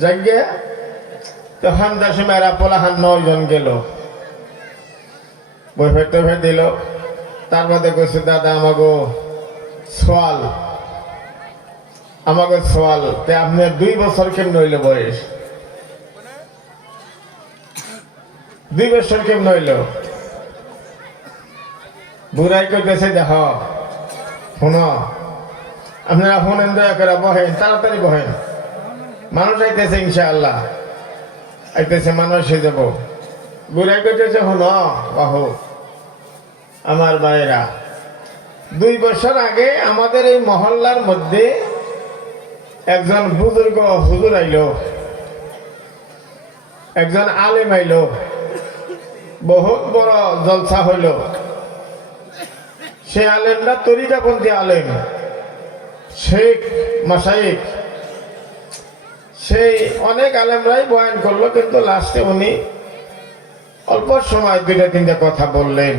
যজ্ঞে তখন দশমেরা পোলাহান 9 জন গেল, বই ফেরতে দিল। তার মধ্যে কইছে দাদা আমাকে সোয়াল তে আপনার 2 বছর কেমন হইল বয়স? 2 বছর কেমন হইল? বুড়াই কইতেছে দেখ শোনো, আপনারা শোনেন, দয়া করে বহেন, তাড়াতাড়ি বহেন, মানুষ আইতেছে, ইনশাআল্লাহ আইতেছে, মানুষ এসে যাব। বুড়াই কইতেছে শোনো বাহু আমার ভাইরা, 2 বছর আগে আমাদের এই মহল্লার মধ্যে একজন বুজুর্গ হুজুর আইল, একজন আলেম আইল, বহুত বড় জলসা হইল। সে আলেমরা তরিকাপন্থী আলেম, শেখ মাশায়েখ, সেই অনেক আলেমরাই বয়ান করলো, কিন্তু লাস্টে উনি অল্প সময় 2-3টা কথা বললেন,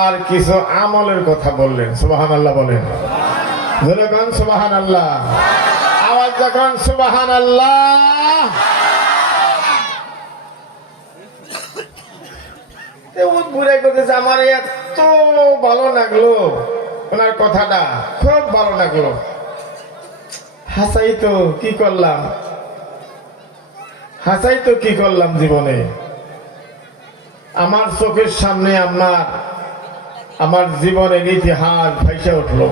আর কিছু আমলের কথা বললেন। সুবহানাল্লাহ বলেন, যখন সুবহানাল্লাহ, আওয়াজ যখন সুবহানাল্লাহ। ঘুরে করতেছে, আমার এত ভালো লাগলো ওনার কথাটা, খুব ভালো লাগলো। হাসাই তো কি করলাম জীবনে, আমার চোখের সামনে আমার জীবনের ইতিহাস ভাইসে উঠলো।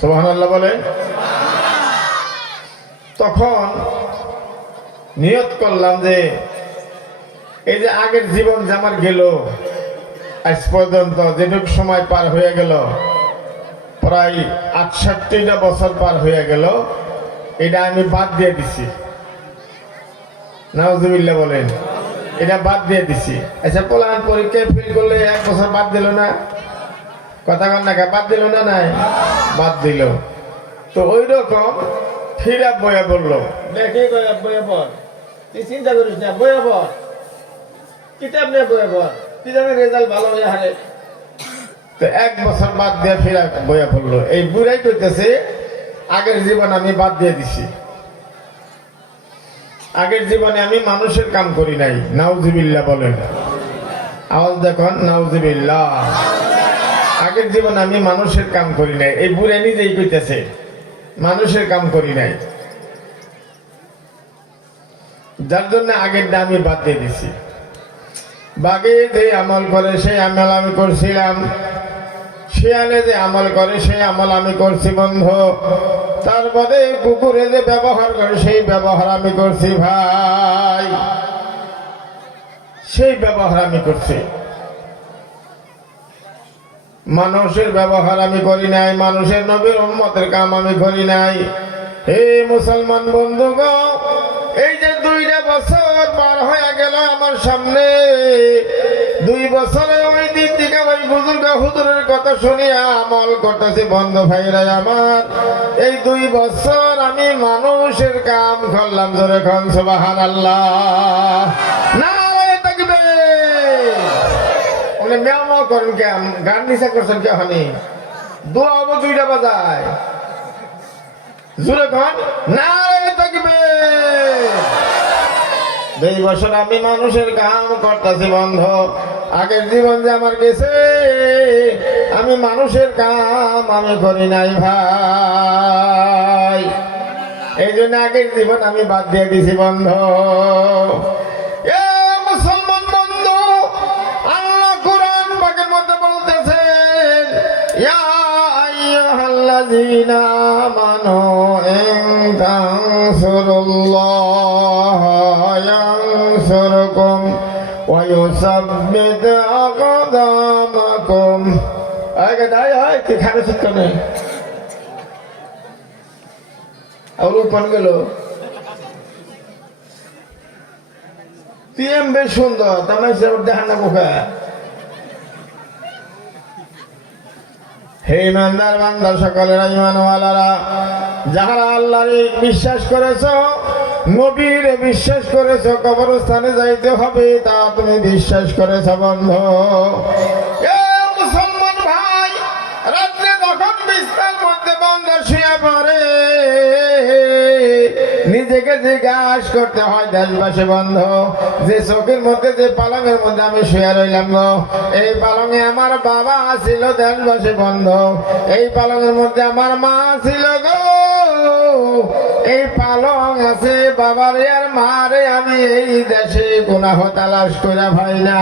সুবহানাল্লাহ বলে। তখন নিয়ত করলাম যে এই যে আগের জীবন যে আমার গেল, আজ পর্যন্ত যেটুকু সময় পার হয়ে গেল, প্রায় 68টা বছর পার হয়ে গেল, এটা আমি বাদ দিয়ে দিছি। নাউজুবিল্লাহ বলেন, এটা বাদ দিয়ে দিছি। আচ্ছা পোলান পরীক্ষায় ফেল করলে 1 বছর বাদ দিল না? কথা কন না, বাদ দিল না? নাই, বাদ দিল। তো ওই রকম ফিরা বয়া বললো, দেখে বয়া বল, তুই চিন্তা করিস না, বয়া বল, কিতাব নিয়ে বয়া বল, তুই জানি রেজাল্ট ভালো হয়ে হারে। তো 1 বছর বাদ দিয়ে ফিরা বয়া বললো। এই বুড়াই কইতেছে আগের জীবন আমি বাদ দিয়ে দিছি, আগের জীবনে আমি মানুষের কাম করি নাই। নাউজুবিল্লাহ বলেন, আওয়াজ দেখুন, নাউজুবিল্লাহ। আগের জীবনে আমি মানুষের কাম করি নাই। এই বুড়ে নিজেই কইতেছে মানুষের কাম করি নাই, যার জন্য আগেরটা আমি বাদ দিয়ে দিছি। বাগে যে আমল করে সেই আমল আমি করছিলাম, শিয়ালে যে আমল করে সেই আমল আমি করছি বন্ধু। তারপরে কুকুরে যে ব্যবহার করে সেই ব্যবহার আমি করছি ভাই, সেই ব্যবহার আমি করছি। মানুষের ব্যবহার আমি করি নাই, মানুষের নবীর উম্মতের কাম আমি করি নাই। হে মুসলমান বন্ধুগণ, এই যে 2টা বছর পার হয়ে গেল আমার সামনে, 2 বছরে ওই দিন থেকে ওই বুজুর্গ হুজুরের কথা শুনিয়া আমল করতেছি বন্ধু ভাইরা আমার। এই 2 বছর আমি মানুষের কাম করলাম। জোরে খান সুবহানাল্লাহ, নারে তাকবীর। উনি মেও করেন কে, গান নিশা করছেন কে? হানি দোয়া হবো 2টা বাজায়। জোরে খান, নারে তাকবীর। 2 বছর আমি মানুষের কাম করতেছি বন্ধু। আগের জীবন যে আমার গেছে, আমি মানুষের কাম আমি করি নাই ভাই। এই জন্য আগের জীবন আমি বাদ দিয়ে দিছি বন্ধু। এ মুসলমান বন্ধু, আল্লাহ কুরআন পাকের মধ্যে বলতেছেন, ইয়া আইয়ুহাল্লাযীনা আমানু ইন তানসুরুল্লাহ ইয়ানসুরকুম ওয়া ইউসাব্বিত আকদামাকুম। আগে দাই হয় কি খানে শিক্ষা নেই, আর কোন গেল? তুই বেশ সুন্দর, তার দেখান না মুখে। হে ইমানদার বান্দা সকলেরা, ইমানওয়ালারা, যাহারা আল্লাহর বিশ্বাস করেছ, নবীর বিশ্বাস করেছ, কবরস্থানে যাইতে হবে তা তুমি বিশ্বাস করেছ বন্ধু। এ মুসলমান ভাই, রাত্রে যখন বিছানার মধ্যে বান্দা শুয়ে পড়ে, নিজেকে জিজ্ঞাসা করতে হয় দেশবাসী বন্ধু, যে চোখের মধ্যে যে পালঙের মধ্যে আমি শুয়ে রইলাম গো, এই পালঙে আমার বাবা ছিল দেশবাসী বন্ধু, এই পালঙের মধ্যে আমার মা ছিল গো, এই পালং আছে বাবারে আর মারে আমি এই দেশে গুনাহ তালাশ করে ভাই না।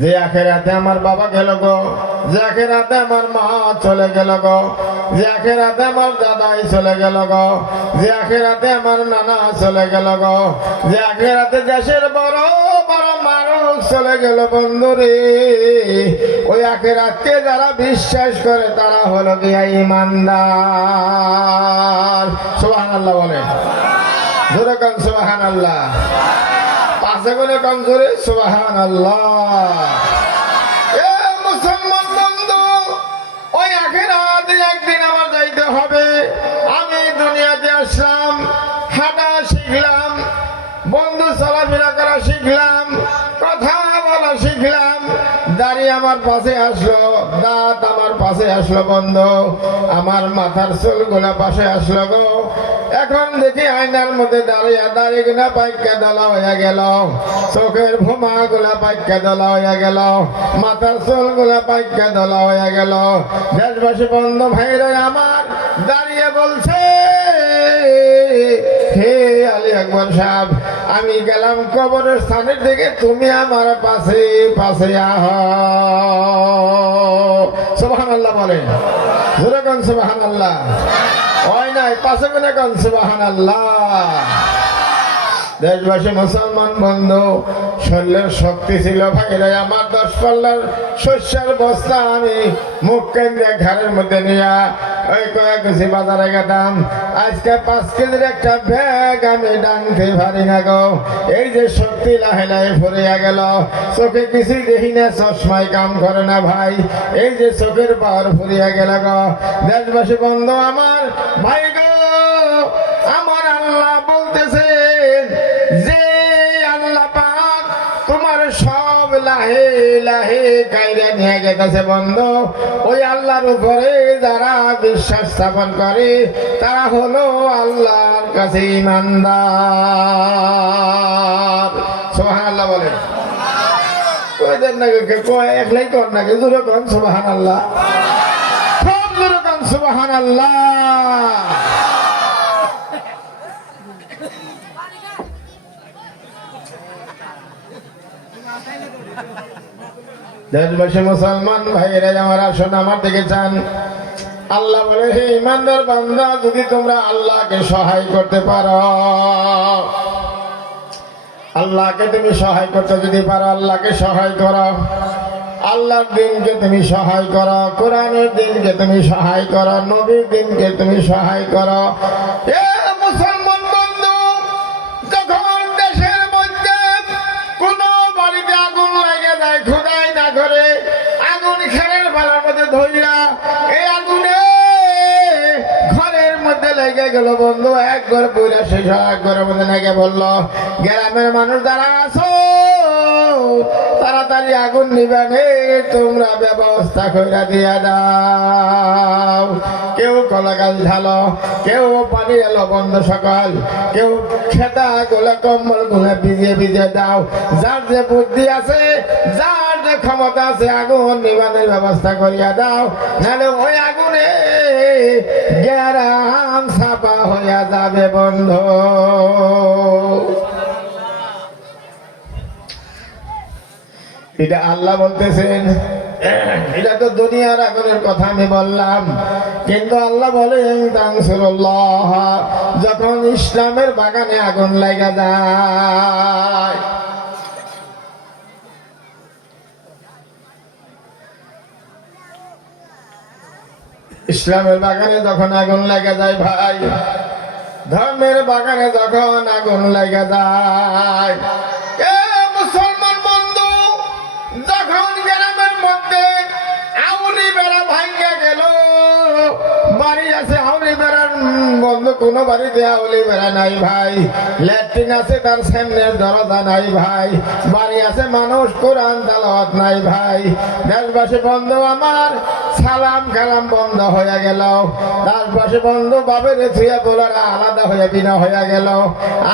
যে আখেরাতে আমার বাবা গেল গো, যে আখেরাতে আমার মা চলে গেল গো, যে আখেরাতে আমার দাদাই চলে গেল গো, যে আখেরাতে আমার নানা চলে গেল গো, যে আখেরাতে দেশের বড় বড় মানুষ চলে গেল বন্ধুরে, ওই আখেরাতকে যারা বিশ্বাস করে তারা হলো গিয়া ঈমানদার। সুবহানাল্লাহ বলে, জোরে কান সুবহানাল্লাহ, পাঁচে গুণে কান জোরে সুবহানাল্লাহ। এ মুসলমান বন্ধু, ওই আখিরাতে একদিন আমার যাইতে হবে। আমি দুনিয়াতে আসলাম, হাঁটা শিখলাম বন্ধু, চলাফেরা করা শিখলাম, কথা বলা শিখলাম, দাড়ি আমার পাশে আসলো, দাঁত আমার পাশে আসলো বন্ধু, আমার মাথার চুলগুলা পাশে আসলো গো। এখন দেখি আয়নার মধ্যে দাঁড়িয়ে দাড়ি গুলা পাইকা দলা হয়ে গেল, চোখের ভোমা গুলা পাইকা দলা হয়ে গেল, মাথার চুল গুলা পাইকা দলা হয়ে গেল। দেশবাসী বন্ধু ভাইরা আমার দাঁড়িয়ে বলছে, হে আলী আকবর সাহেব, আমি গেলাম কবরের স্থানের দিকে, তুমি আমার পাশে পাশে আহ। সুবহানাল্লাহ বলেন, জোরে কোন সুবহানাল্লাহ। ওই নাই পাশে কোনে কোন সুবহানাল্লাহ। দেশবাসী মুসলমান বন্ধু, শরীরের শক্তি ছিল ভাইরা আমার, 10 পাল্লার শস্যের বস্তা আমি মুখ কেন্দ্রে ঘরের মধ্যে নিয়ে ওই কয়েক কেজি বাজারে গেতাম। আজকে 5 কেজির একটা ব্যাগ আমি ডানতে পারি না গো। এই যে শক্তি লাহে লাহে ফুরিয়া গেল, চোখে কিছুই দেখি না, চশমায় কাম করে না ভাই, এই যে চোখের পাওয়ার ফুরিয়া গেল গো। দেশবাসী বন্ধু আমার ভাই গো, আমার আল্লাহ বলতেছেন যে আল্লাহ পাক তোমার সব লাহে লাহে কায়দা নিয়ে গেছে বন্ধু। ওই আল্লাহর উপরে যারা বিশ্বাস স্থাপন করে তারা হলো আল্লাহর কাছে ঈমানদার। সুবহানাল্লাহ বলে, কয়দের নাকি কয় একলাই কর নাকি, জোরে কোন সুবহানাল্লাহ, সব জোরে কোন সুবহানাল্লাহ। দেশবাসী মুসলমান ভাইয়েরা আমার, আসুন আমার দিকে চান। আল্লাহ বলে, হে ইমানদার বান্দা, যদি তোমরা আল্লাহকে সহায় করতে পারো, আল্লাহকে তুমি সহায় করতে যদি পারো, আল্লাহকে সহায় করো, আল্লাহর দিনকে তুমি সহায় করো, কোরআনের দিনকে তুমি সহায় করো, নবীর দিনকে তুমি সহায় করো। এ মুসলমান বন্ধু, যখন দেশের মধ্যে কোনো বাড়িতে আগুন লাগে যায়, খোদাই না করে আগুন খেরের পালার মধ্যে ধরিয়া, এই আগুনে ঘরের মধ্যে লেগে গেল বন্ধু, এক ঘর পুরা শেষ, এক ঘরের মধ্যে লেগে বললো, গ্রামের মানুষ যারা আছো তাড়াতাড়ি আগুন নিবানে তোমরা ব্যবস্থা করে দিয়া দাও। কেউ কলা গাছ ঢালো, কেউ পানি এলো বন্ধ সকাল, কেউ খেতা গোলা কম্বল গুলা ভিজিয়ে ভিজিয়ে দাও। যার যে বুদ্ধি আছে, যার যে ক্ষমতা আছে, আগুন নিবানের ব্যবস্থা করিয়া দাও, নাহলে ওই আগুনে গ্যারাম ছাপা হইয়া যাবে বন্ধু। এটা আল্লাহ বলতেছেন, এটা তো দুনিয়ার আগুনের কথা আমি বললাম, কিন্তু আল্লাহ বলেন তানসুরুল্লাহ, যখন ইসলামের বাগানে আগুন লাগা যায়, ইসলামের বাগানে যখন আগুন লাগা যায় ভাই, ধর্মের বাগানে যখন আগুন লাগা যায়, মুসলমান বন্ধু, যখন গ্রামের মধ্যে আউলি বেড়া ভাঙ্গা গেল, বাড়ি আছে আউলি বেড়ার বন্ধ কোনো বাড়িতে আউলি বেড়া নাই ভাই, ল্যাট্রিন আছে তার সামনের দরজা নাই ভাই, বাড়ি আছে মানুষ কোরআন তেলাওয়াত নাই ভাই। দেশবাসী বন্ধু আমার, সালাম কালাম বন্ধ হয়ে গেল। দেশবাসী বন্ধু বাপের ছুঁয়ে বলার আলাদা হয়ে বিনা হয়ে গেল।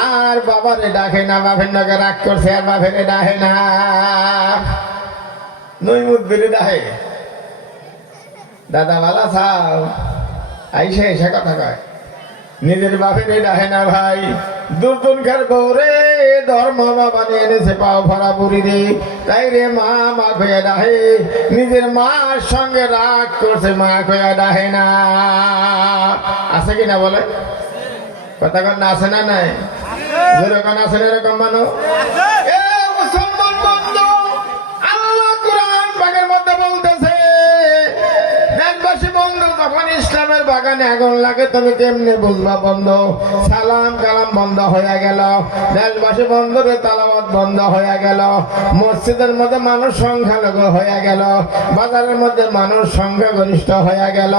আর বাবারে ডাকে না, বাপের নাকি রাগ করছে আর বাপের ডাহে না, নই মুদ্দিরে ডাহে। দাদা বালা চাও আইসে এসে কথা কয়, নিজের বাপের ডাহে না ভাই। দুর্দনকার বৌরে ধর্ম বানিয়ে এনেছে পাও ভরা বুড়ি রে, তাই রে মা মা কয়া ডাহে। নিজের মার সঙ্গে রাগ করছে, মা কয়া ডাহে না। আছে কিনা বলে কথা কন না, আছে না নাই? যেরকম আছে এরকম মানুষ। মুসলমান বন্ধু, আল্লাহ কোরআন পাকের মধ্যে বলতেছে, দেশবাসী বন্ধু, যখন ইসলামের বাগানে আগুন লাগে তুমি কেমনে বুঝবা বন্ধু? সালাম কালাম বন্ধ হয়ে গেল, দেশবাসী বন্ধুরে তালাওয়াত বন্ধ হয়ে গেল, মসজিদের মধ্যে মানুষ সংখ্যালঘু হয়ে গেল, বাজারের মধ্যে মানুষ সংখ্যাগরিষ্ঠ হয়ে গেল,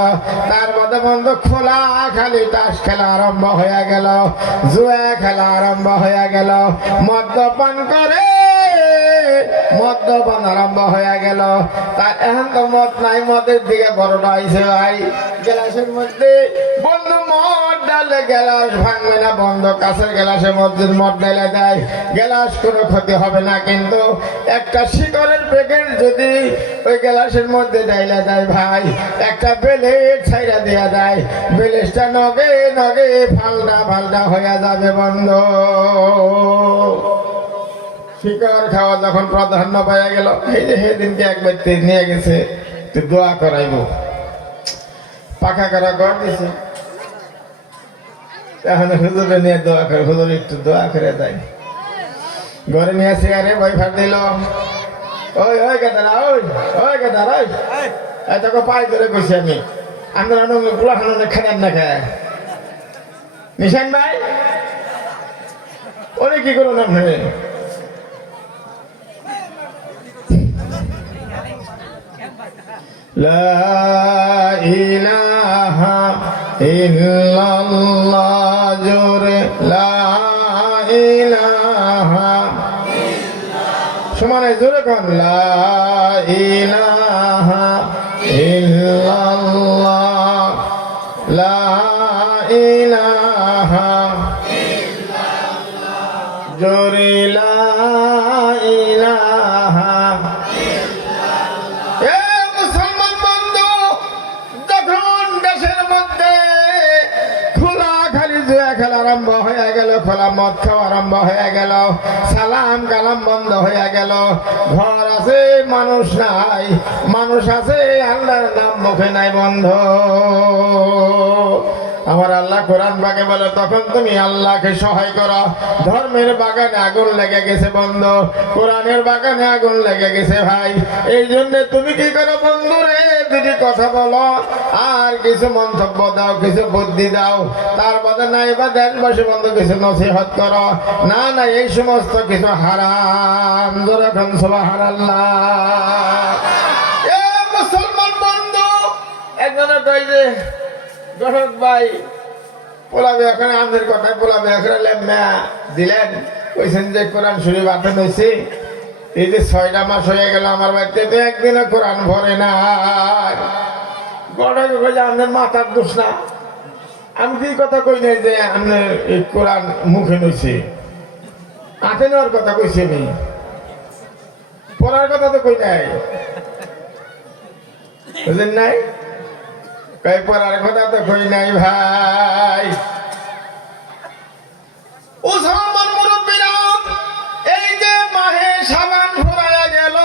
তার মধ্যে বন্ধু খোলা খালি তাস খেলা আরম্ভ হয়ে গেল, জুয়া খেলা আরম্ভ হয়ে গেল, মদ্যপান করে মদ্যপান আরম্ভ হয়ে গেল। তার এখন তো মদ নাই, মদের দিকে বড়টা আইছে ভাই। গ্লাসের মধ্যে বন্ধু মদ ডালে গ্লাস ভাঙবে না, বন্ধ কাছের গ্লাসে মসজিদ মদ ঢেলে দেয়, গ্লাস কোনো ক্ষতি হবে না। কিন্তু একটা শিকড়ের প্যাকেট যদি ওই গ্লাসের মধ্যে ঢেলে দেয় ভাই, একটা বেলেট ছাইরা দেয়া দেয়, বেলেটটা নগে নগে ফালটা ফালটা হয়ে যাবে বন্ধু। শিকড় খাওয়া যখন প্রাধান্য পাওয়া গেল, এই যে সেদিনকে এক ব্যক্তি নিয়ে গেছে তুই দোয়া করাইব, পাখা করা ঘর দিছে, এখন হুজুরে নিয়ে দোয়া করে, হুজুর একটু দোয়া করে দেয়। ঘরে নিয়ে চেয়ারে বই ফাট দিল, ওই ওই কেদারা, ওই ওই কেদারা, ওই এত পাই ধরে কইছি আমি, আমরা পুরাখানো খানেন না খায় নিশান ভাই, ওরে কি করুন আপনি? লা ইলাহা ইল্লাল্লাহ, জোরে লা ইলাহা, সমানে জোরে কোন লা ইলাহা ইল্লাল্লাহ, লা ইলাহা ইল্লাল্লাহ, জোরে লা ইলাহা। আরম্ভ হয়ে গেল, খোলা মদ খাওয়া আরম্ভ হয়ে গেল, সালাম কালাম বন্ধ হয়ে গেল, ঘর আছে মানুষ নাই, মানুষ আছে আল্লাহর নাম মুখে নাই বন্ধ। আমার আল্লাহ কোরআন পাকে বলে, তখন তুমি আল্লাহকে সহায় করো। ধর্মের বাগানে আগুন লেগে গেছে বন্ধ, কোরআনের বাগানে আগুন লেগে গেছে ভাই। এই জন্য তুমি কি করো বন্ধু রে, দুটি কথা বলো আর কিছু মন্তব্য দাও, কিছু বুদ্ধি দাও, তার বাদে নাই বা দেশবাসী বন্ধু কিছু নসিহত করো। না না, এই সমস্ত কিছু হারাম। যখন সুবহানাল্লাহ। মুসলমান বন্ধু একজনে কই যে দর্শক ভাই পোলাবে এখানে আমাদের কথায় পোলাবে এখানে লেম্মা দিলেন, কইছেন যে কোরআন শরীফ আতেন হয়েছে, এই যে 6টা মাস হয়ে গেল আমার বাড়িতে তো একদিনও কোরআন ভরে না। গড়াকে কই যে আমাদের মাথার দোষ না, আমি কি কথা কই নাই যে আপনার এই কোরআন মুখে নইছে, আতে নেওয়ার কথা কইছি, আমি পড়ার কথা তো কই নাই, বুঝলেন নাই? কই পড়ার কথা তো কই নাই ভাই। মুসলমান মুরব্বীরা, এই যে মাহে শাবান ফুরায়া গেল,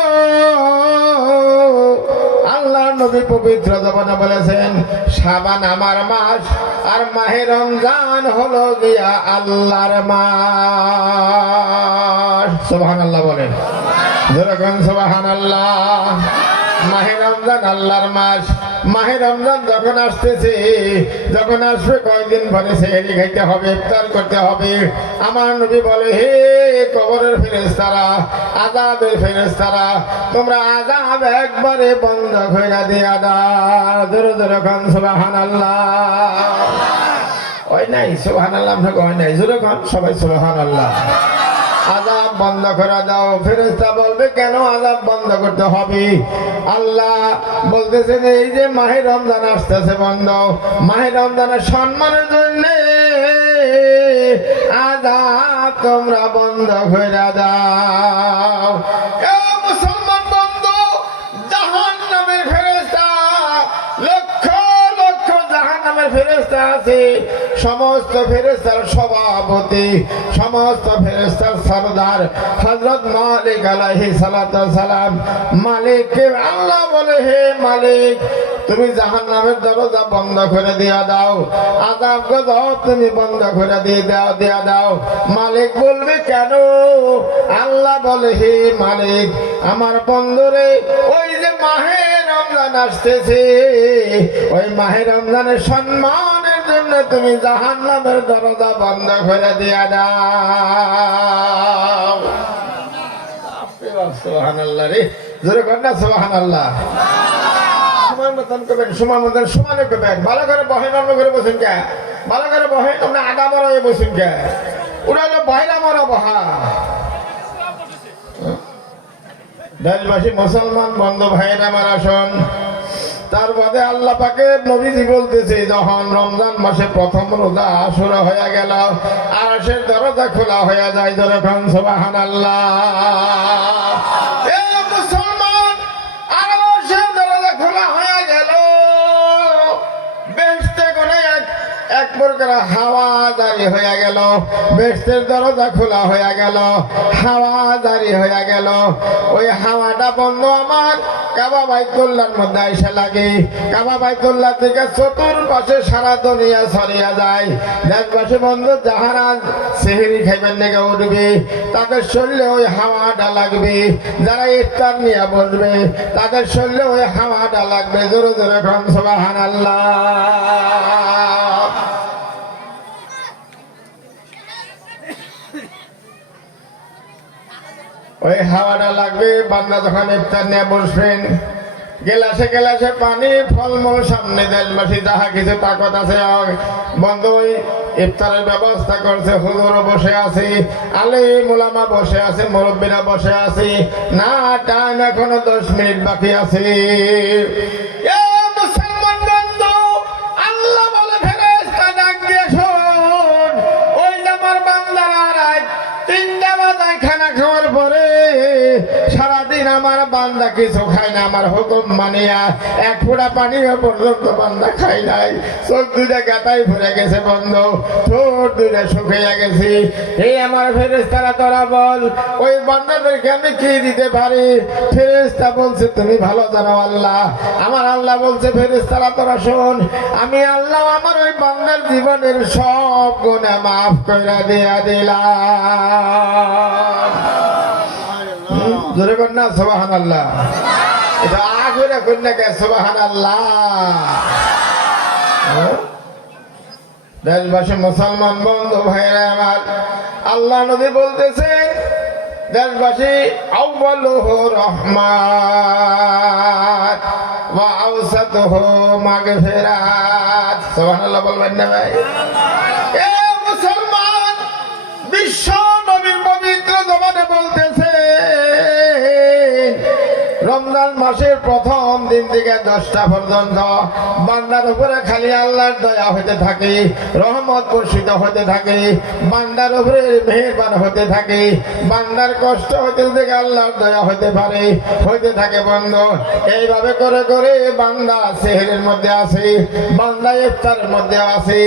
আল্লাহর নবী পবিত্র জবানে বলেছেন শাবান আমার মাস আর মাহে রমজান হলো গিয়া আল্লাহর মাস। সুবহানাল্লাহ বলেন, যেরকম সুবহানাল্লাহ। মাহে রমজান আল্লাহর মাস। মাহে রমজান যখন আসতেছে, যখন আসবে কয়েকদিন পরে সেহরি খাইতে হবে, ইফতার করতে হবে। আমার নবী বলে, হে কবরের ফেরেশতারা, আযাবের ফেরেশতারা, তোমরা আযাব একবারে বন্ধ করে দিয়া দাও। জোরে জোরে কোন সুবহানাল্লাহ। হয় নাই সুবহানাল্লাহ হয় নাই জোরে কোন সবাই সুবহানাল্লাহ আযাব বন্ধ করে দাও ফেরেশতা বলবে কেন আযাব বন্ধ করতে হবে আল্লাহ বলতেছেন এই যে মাহে রমজান আসতেছে বন্ধ মাহে রমজানের সম্মানের জন্য আযাব তোমরা বন্ধ করে দাও এ মুসলমান বন্ধু জাহান্নামের ফেরেশতা লক্ষ লক্ষ জাহান্নামের ফেরেশতা আছে সমস্ত ফেরেশতার সভাপতি সমস্ত ফেরেশতার সরদার হযরত মালিক আলাইহিস সালাতু সালাম মালিককে আল্লাহ বলে হে মালিক তুমি জাহান্নামের দরজা বন্ধ করে দিয়া দাও আযাব গজব তুমি বন্ধ করে দিয়া দাও মালিক বলবে কেন আল্লাহ বলে হে মালিক আমার বন্ধুরে ওই যে মাহে রমজান আসতেছে ওই মাহে রমজানের সম্মানের জন্য তুমি জাহান্নামের দরজা বন্ধ করে দিয়া দাও সুবহানাল্লাহ রে জোরে কর না সুবহানাল্লাহ সময় মতন করবেন সময় মতন সমানে করবেন ভালো করে বহেন অন্য করে বসেন কে ভালো করে বহেন তোমরা আগা মরা হয়ে বসেন কে ওরা হলো বহেরা মরা বহা দেশবাসী মুসলমান বন্ধু ভাইয়ের আমার আসন তার বাদে আল্লাহ পাকের নবীজি বলতেছে যখন রমজান মাসে প্রথম রোজা শুরু হয়ে গেল আরশের দরজা খোলা হয়ে যায় যখন সুবহানাল্লাহ এ মুসলমান আরশের দরজা খোলা হয়ে গেল বেহেশতে কোনে এক প্রকার হাওয়া জারি হয়ে গেল বেহেশতের দরজা খোলা হয়ে গেল হাওয়া জারি হয়ে গেল ওই হাওয়াটা বন্ধ আমার কাবা বাইতুল্লাহর মধ্যে এসে লাগে কাবা বাইতুল্লাহ থেকে চতুর্পাশে সারা দুনিয়া ছড়িয়ে যায় দেশবাসী বন্ধু যাহারা সেহরি খাইবেন নাকি উঠবে তাদের শরীরে ওই হাওয়াটা লাগবে যারা ইফতার নিয়ে বসবে তাদের শরীরে ওই হাওয়াটা লাগবে জোরে জোরে কোন সুবহানাল্লাহ ওই হাওয়াটা লাগবে বান্দা যখন ইফতার নিয়ে বসবেন গেলাসে গেলাসে পানি ফলমূল সামনে দেশবাসী যাহা কিছু তাকত আছে বন্ধু ওই ইফতারের ব্যবস্থা করছে হুজুরও বসে আছে আলেম উলামা বসে আছে মুরব্বীরা বসে আছে না টাইম এখনো 10 মিনিট বাকি আছে এ মুসলমান বন্ধু আল্লাহ বলে ফেরেশতা ডাক দিয়ে শোন ওই যে আমার বান্দারা 3টা বাজায় খানা খাওয়ার পরে সারাদিন আমার বান্দা কিছু খায় না আমার হুকুম মানিয়া এক ফোঁটা পানিও পর্যন্ত বান্দা খাই নাই চোখ দুইটা গাতাই ভরে গেছে বন্ধ ঠোঁট দুইটা শুকিয়ে গেছে এই আমার ফেরেশতারা তোরা বল ওই বান্দাদেরকে আমি কি দিতে পারি ফেরেশতা বলছে তুমি ভালো জানো আল্লাহ আমার আল্লাহ বলছে ফেরেশতারা তোরা শোন আমি আল্লাহ আমার ওই বান্দার জীবনের সব গুনাহ মাফ করে দিয়া দিলাম জোরে কর না সুবহানাল্লাহ এটা আগরে কর না কে সুবহানাল্লাহ দেশবাসী মুসলমান বন্ধু ভাইরা আমার আল্লাহ নবী বলতেছেন দেশবাসী আউয়ালুহু রাহমাত ওয়া আওসাতুহু মাগফিরাত সুবহানাল্লাহ বলবেন না ভাই এ মুসলমান বিশ্ব নবীর পবিত্র জবানে বলতেছে রমজান মাসের প্রথম দিন থেকে 10টা পর্যন্ত বান্দার উপরে খালি আল্লাহর দয়া হতে থাকে রহমত বর্ষিত হতে থাকে বান্দার উপরে মেহেরবান হতে থাকে বান্দার কষ্ট হতে থেকে আল্লাহর দয়া হতে পারে হতে থাকে বন্ধু এইভাবে করে করে বান্দা সেহরের মধ্যে আছে বান্দা ইফতারের মধ্যে আছে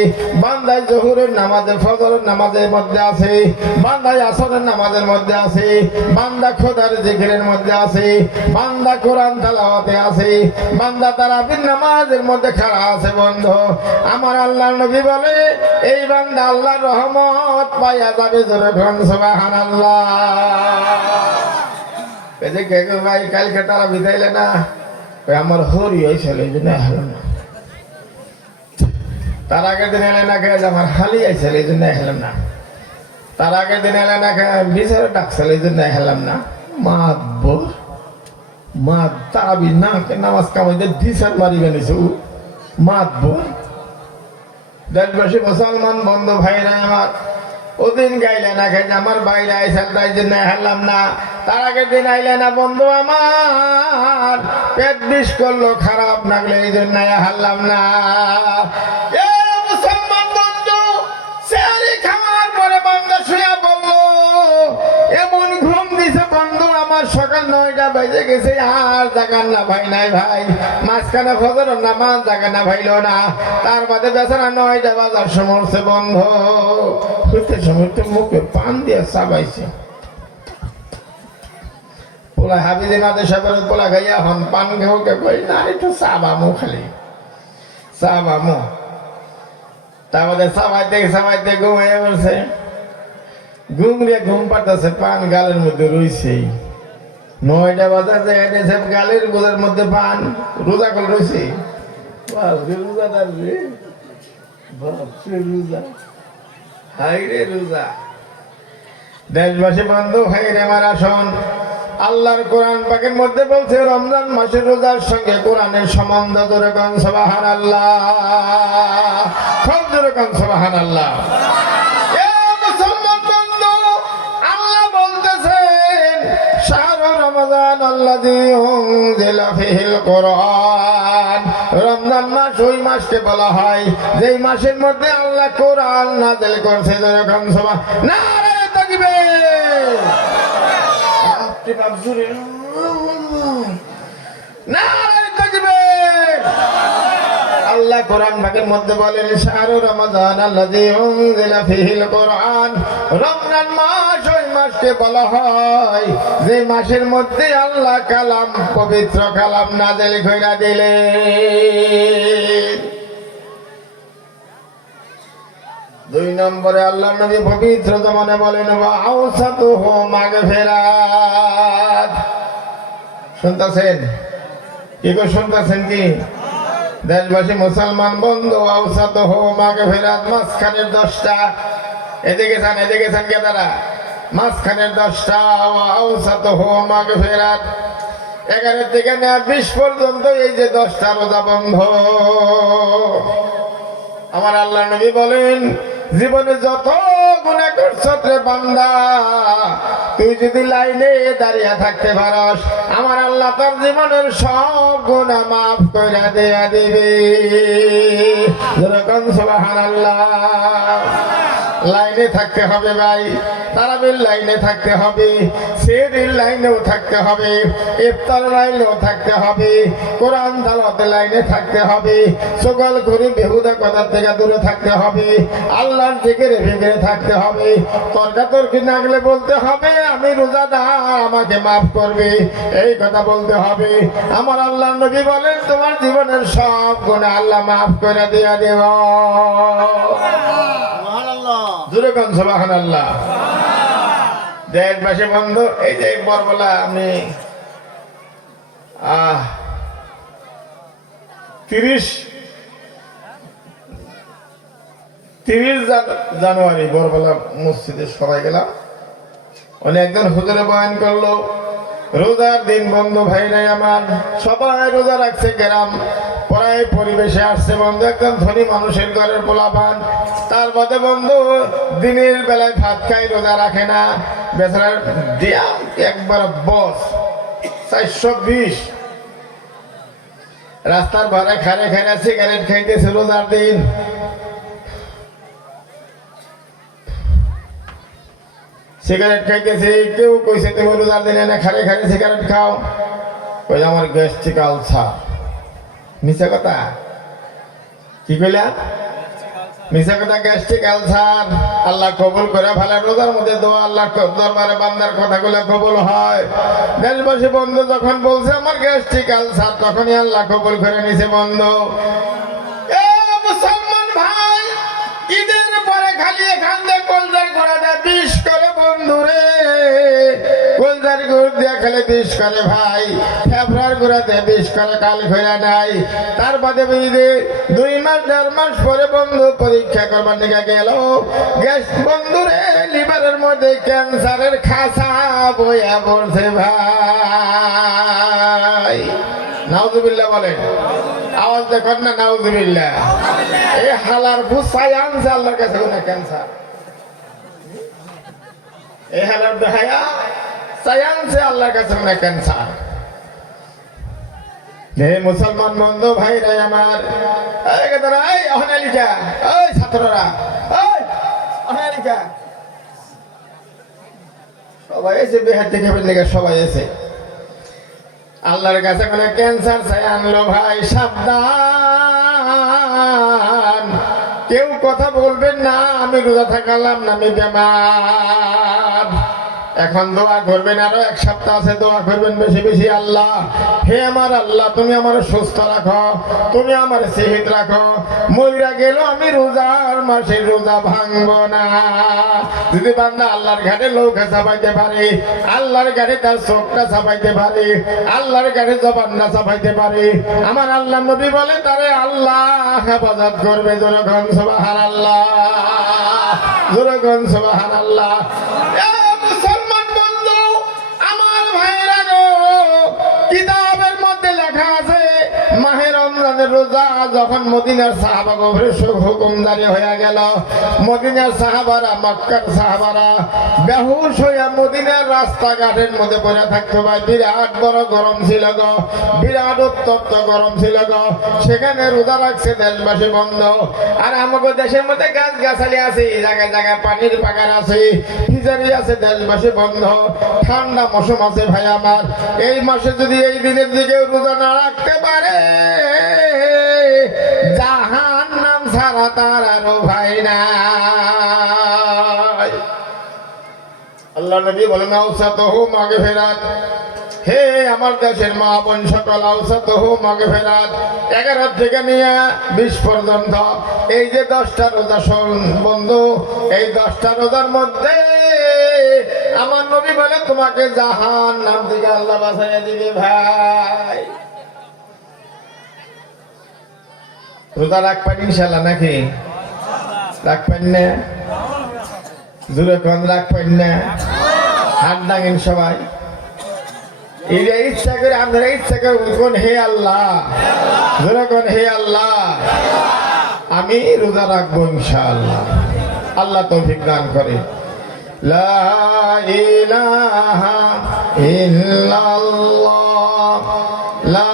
বান্দা জোহরের নামাজে ফজরের নামাজের মধ্যে আছে বান্দা আসরের নামাজের মধ্যে আছে বান্দা খোদার জিকিরের মধ্যে আছে বান্দা কোরআন তেলাওয়াতে আছে বান্দা তারাবির নামাজের মধ্যে খাড়া আছে বন্ধু আমার আল্লাহর নবী বলে এই বান্দা আল্লাহর রহমত পাইয়া যাবে জোরে কোন সুবহানাল্লাহ এই যে কে ভাই কালকে তারা বিদাইলে না আমার হরি হইছিল এই জন্য হলো না তার আগের দিন এলে না কে আমার হালি আইছিল এই জন্য হলাম না তার আগের দিন এলে না কে বিচারে ডাকছিল এই জন্য হলাম না মাতবো মা তারাবি না নামাজ কামাইতে দিশার মারি বানিয়েছে মাতবো দেশবাসী মুসলমান বন্ধু ভাইরা আমার, ওদিন গাইলে না খাইলে আমার বাইরে আইসাল, তাই জন্য হারলাম না। তার আগের দিন আইলে না বন্ধু আমার, পেট বিষ করলো খারাপ লাগলে, এই জন্য হারলাম না। মুসলমান বন্ধু সেহরি খাওয়ার পরে বান্দা শুয়ে বললো, এমন ঘুম দিছে বন্ধু আমার, সকাল 9টা বেজে গেছে, আর জাগান না ভাই নাই ভাই, মাঝখানে ফজর নামাজ জাগা না ভাইল না। তার বাদে বেচারা 9টা বাজার সমরছে বন্ধ, হইতে সময় মুখে পান দিয়ে চাবাইছে। পোলা হাবিজে মাদের সাহেবের পোলা খাইয়া হন পান খেয়ে কই না, একটু চাবামু, খালি চাবামু। তার মধ্যে চাবাইতে ঘুমাইয়া বলছে, ঘুম পাতাছে, পান গালের মধ্যে রয়েছে। 9টা বাজার যে গালের গোজার মধ্যে পান, রোজা করে রয়েছে। রোজাদার রে, রোজা, হাই রে রোজা। দেশবাসী বন্ধু ভাই রে আমার আসন, আল্লাহর কোরআন পাকের মধ্যে বলছে রমজান মাসের রোজার সঙ্গে কোরআনের সম্বন্ধ। জোরে কান সুবহানাল্লাহ, খুব জোরে কান সুবহানাল্লাহ। রমজান মাস ওই মাসকে বলা হয় যেই মাসের মধ্যে আল্লাহ কোরআন নাযিল করছে। যখন নারে তাকবীর, নারে তাকবীর। আল্লাহ কোরআন পাকের মধ্যে বলেন, শাহরু রমাদান আল্লাযী উনজিলা ফীহিল কোরআন। রমজান মাস ওই মাসকে বলা হয় যে মাসের মধ্যে আল্লাহ কালাম, পবিত্র কালাম নাযিল কইরা দিলেন। 2 নম্বরে আল্লাহ নবী পবিত্র জমানে বলেন, ওয়া আওসাতুহু মাগফিরাত। শুনতাছেন কি গো, শুনতাছেন কি দেশবাসী মুসলমান বন্ধু? আওসাতুহু মাগফিরাত, মাঝখানের 10টা। এদিকে চান কে তারা? মাঝখানের 10টা। ওয়া আওসাতুহু মাগফিরাত, 11 থেকে 20 পর্যন্ত এই যে 10টা রোজা বন্ধ। আমার আল্লাহ নবী বলেন, জীবনে যত গুনাহ করছত রে বান্দা, তুই যদি লাইনে দাঁড়িয়ে থাকতে পারস, আমার আল্লাহ তার জীবনের সব গুনাহ মাফ কইরা দেয়া দিবে। যেরকম সুবহানাল্লাহ। লাইনে থাকতে হবে ভাই, তারাবির লাইনে থাকতে হবে, সেহরির লাইনেও থাকতে হবে, ইফতার লাইনেও থাকতে হবে, কোরআন তেলাওয়াতের লাইনে থাকতে হবে, সকল করে বেহুদা কথা থেকে দূরে থাকতে হবে, আল্লাহর জিকিরে ফিকিরে থাকতে হবে, তর্কাতর্কি না গেলে বলতে হবে আমি রোজাদার, আমাকে মাফ করবে, এই কথা বলতে হবে। আমার আল্লাহর নবী বলেন, তোমার জীবনের সব গুনাহ আল্লাহ মাফ করে দেয়া দেব। জোরে কোন সুবহানাল্লাহ। দেশবাসী বন্ধু, এই যে বরবলা আমি 30 জানুয়ারি বরবলা মসজিদে সবাই গেলাম। অনেকজন হুজুরে বয়ান করলো, রোজার দিন বন্ধু ভাইরাই আমার, সবাই রোজা রাখছে, গ্রাম পড়ায় পরিবেশে আসছে বন্ধু, একজন ধনী মানুষের ঘরের পোলাপান। তার বাদে বন্ধু দিনের বেলায় ভাত খাই, রোজা রাখে না, বেচারার দিয়া একবার বস 420। রাস্তার ভাড়া খারে খারে সিগারেট খাইতেছে রোজার দিন। সিগারেট খাইতেছে, কেউ কইছে তুমি রোজার দিনে না খারে খারে সিগারেট খাও, কই আমার গ্যাস্ট্রিক আলসার। মিছা কথা, কি কইলা? মিছা কথা, গ্যাস্ট্রিক আলসার। আল্লাহ কবুল করে ভালো। রোজার মধ্যে দোয়া, আল্লাহ দরবারে বান্দার কথাগুলো কবুল হয়। দেশবাসী বন্ধু যখন বলছে আমার গ্যাস্ট্রিক আলসার, তখনই আল্লাহ কবুল করে নিছে বন্ধু। মুসলমান ভাই, ঈদের পরে খালি এখান থেকে কলজার গোড়া দেয় 20 করে বন্ধু রে, কলজার গুড় দিয়ে খালি 20 করে ভাই, ফেব্রুয়ারি গোড়া দিয়ে 20 করে, কাল ফেরা নাই। তার বাদে 2 মাস 1.5 মাস পরে বন্ধু পরীক্ষা করবার দিকে গেল, গ্যাস বন্ধু রে লিভারের মধ্যে ক্যান্সারের খাসা বইয়া পড়ছে ভাই। নাউজুবিল্লাহ বলেন। আওয়াজ দেখুন না, নাউজুবিল্লাহ। এই হালার ভুসাই আনছে আল্লাহর কাছে কোনো ক্যান্সার। এই হালার দেহায়া চাই আনছে আল্লাহর কাছে কোনো ক্যান্সার। হে মুসলমান বন্ধু ভাইরা আমার, এই অহনালিকা, ওই ছাত্ররা, ওই অহনালিকা, সবাই এসে বেহার দেখাবেন লেগে সবাই এসে আল্লাহর কাছে কোনো ক্যান্সার চাই আনলো ভাই, সাবধান। কেউ কথা বলবেন না আমি রোজা থাকালাম না, আমি বেমার। এখন দোয়া করবেন, আরো এক সপ্তাহ আছে, দোয়া করবেন বেশি বেশি। আল্লাহ, হে আমার আল্লাহ, তুমি আমার সুস্থ রাখো, তুমি আমার সেহিত রাখো। মইরা গেল আমি রোজার মাসে রোজা ভাঙবো না। যদি বান্দা আল্লাহর ঘাটে লৌকা চাপাইতে পারে, আল্লাহর ঘাটে তার চোখটা চাপাইতে পারে, আল্লাহর ঘাটে জবানটা চাপাইতে পারে, আমার আল্লাহ নবী বলে তারে আল্লাহ হেফাজত করবে। জোরগণ সুবহানাল্লাহ, জোরগণ সুবহানাল্লাহ। কিতাবের মধ্যে লেখা আছে মাহে রমজানের রোজা যখন মদিনার সাহাবা গোবরে হুকুম জারি হয়ে গেল, মদিনার সাহাবারা, মক্কার সাহাবারা বেহুশ হইয়া মদিনার রাস্তাঘাটের মধ্যে পড়ে থাকতো ভাই। বিরাট বড় গরম ছিল গো, বিরাট উত্তপ্ত গরম ছিল গো। সেখানে রোজা রাখছে দেশবাসী বন্ধ। আর আমাদের দেশের মধ্যে গাছ গাছালি আছে, জায়গায় জায়গায় পানির পাকার আছে, ফিজারি আছে, দেশবাসী বন্ধ। ঠান্ডা মৌসুম আছে ভাই আমার। এই মাসে যদি এই দিনের দিকে রোজা না রাখতে পারে, জাহান্নাম ছাড়া তার আরো ভাই নাই। আল্লাহ নবী বলেন আওসাতুহু মাগফিরাত। হে আমার দেশের মা বোন সকল, আওসাতুহু মাগফিরাত। 11 থেকে নিয়ে 20 পর্যন্ত এই যে 10টা রোজা শোন বন্ধু, এই 10টা রোজার মধ্যে আমার নবী বলে তোমাকে জাহান্নাম থেকে আল্লাহ বাঁচাইয়া দিবে ভাই। রোজা রাখবেন ইনশাআল্লাহ নাকি? রাখবেন না? জোরে কোন রাখবেন না? হাত দাঙেন সবাই। এটা ইচ্ছা করে, আপনারা ইচ্ছা করে কোন হে আল্লাহ, জোরে কোন হে আল্লাহ, আমি রোজা রাখবো ইনশাআল্লাহ। আল্লাহ তৌফিক দান করে। লা ইলাহা ইল্লাল্লাহ, লা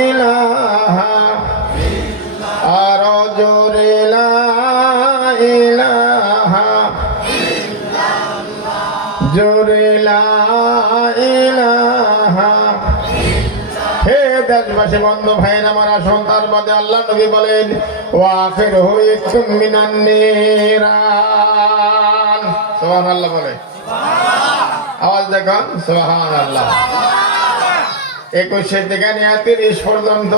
ইলাহা, আরো জোরে লা ইলাহা, জোরে লা ইলাহা। হে দেশবাসী বন্ধু ভাইয়ের আমার, আসুন তার বাদে আল্লাহ নবী বলেন ওয়া আখিরুহু ইকুম মিনান নিরান। সুবহানাল্লাহ বলে, আওয়াজ দেখুন সুবহানাল্লাহ। 21 থেকে নিয়ে 30 পর্যন্ত,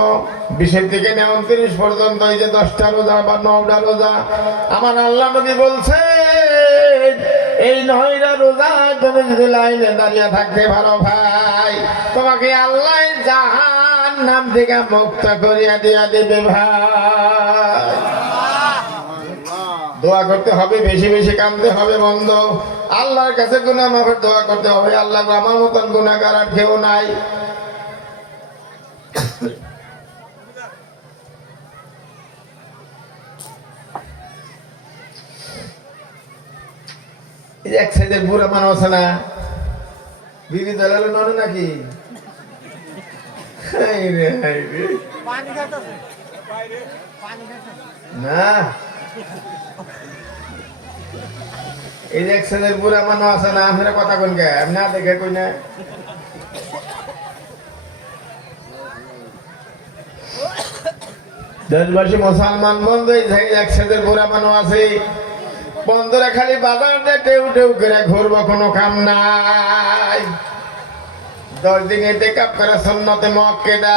20 থেকে নিয়ে 29 পর্যন্ত এই যে 10টা রোজা বা 9টা রোজা, আমার আল্লাহ নবী বলছে এই 9টা রোজা তুমি যদি লাইনে দাঁড়িয়ে থাকতে পারো ভাই, তোমাকে আল্লাহ জাহান্নাম থেকে মুক্ত করিয়া দিয়া দিবে ভাই। দোয়া করতে হবে, বেশি বেশি কাঁদতে হবে বন্ধু। আল্লাহর কাছে গুনাহ মাফের দোয়া করতে হবে। আল্লাহ আমার মতন গুনাহগার আর কেউ নাই। এক সাইডের বুড়া মানুষ আছে না, বিবি দলালে নড়ে নাকি? না, এই যে এক সাইডের বুড়া মানুষ আছে না, আপনারা কথা কোন গে না দেখে কই না। দেশবাসী মুসলমান বন্ধু, এক সাইডের বুড়া মানুষ আছে বন্ধুরা, খালি বাজার দিয়ে টেউ টেউ করে ঘুরবো, কোনো কাম নাই। 10 দিন ইতিকাফ করে সুন্নতে মুআক্কাদা,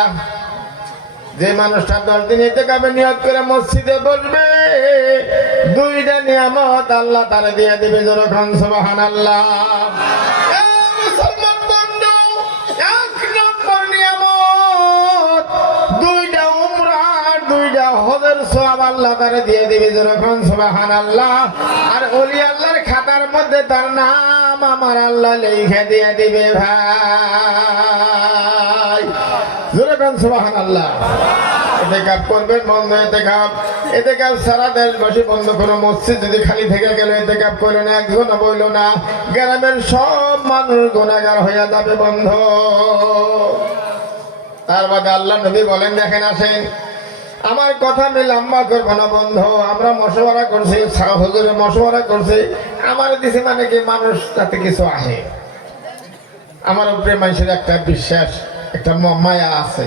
যে মানুষটা 10 দিন ইতিকাফে নিয়ত করে মসজিদে বসবে, 2টা নিয়ামত আল্লাহ তারে দিয়ে দিবে। যখন সুবহানাল্লাহ। মুসলমান বন্ধু, 1 নম্বর নিয়ামত 2টা উমরা, 2টা হজের সওয়াব আল্লাহ তারে দিয়ে দিবে। যখন সুবহানাল্লাহ। আর ওলি আল্লাহর খাতার মধ্যে তার নাম আমার আল্লাহ লিখে দিয়ে দিবে ভাই। জোরে কোন সুবহানাল্লাহ। ইতিকাফ করবেন বন্ধ, ইতিকাফ সারা দেশবাসী বন্ধ। কোনো মসজিদ যদি খালি থেকে গেল ইতিকাফ করলো না, একজন বললো না, গ্রামের সব মানুষ গুনাহগার হয়ে যাবে বন্ধ। তার বাদে আল্লাহ নবী বলেন, দেখেন আসেন, আমার কথা আমি লম্বা করবো না বন্ধ। আমরা মশওয়ারা করছি, হুজুরে মশওয়ারা করছি, আমার দিছে মানে কি মানুষ তাতে কিছু আহে। আমার উপরে মানুষের একটা বিশ্বাস, একটা মায়া আছে।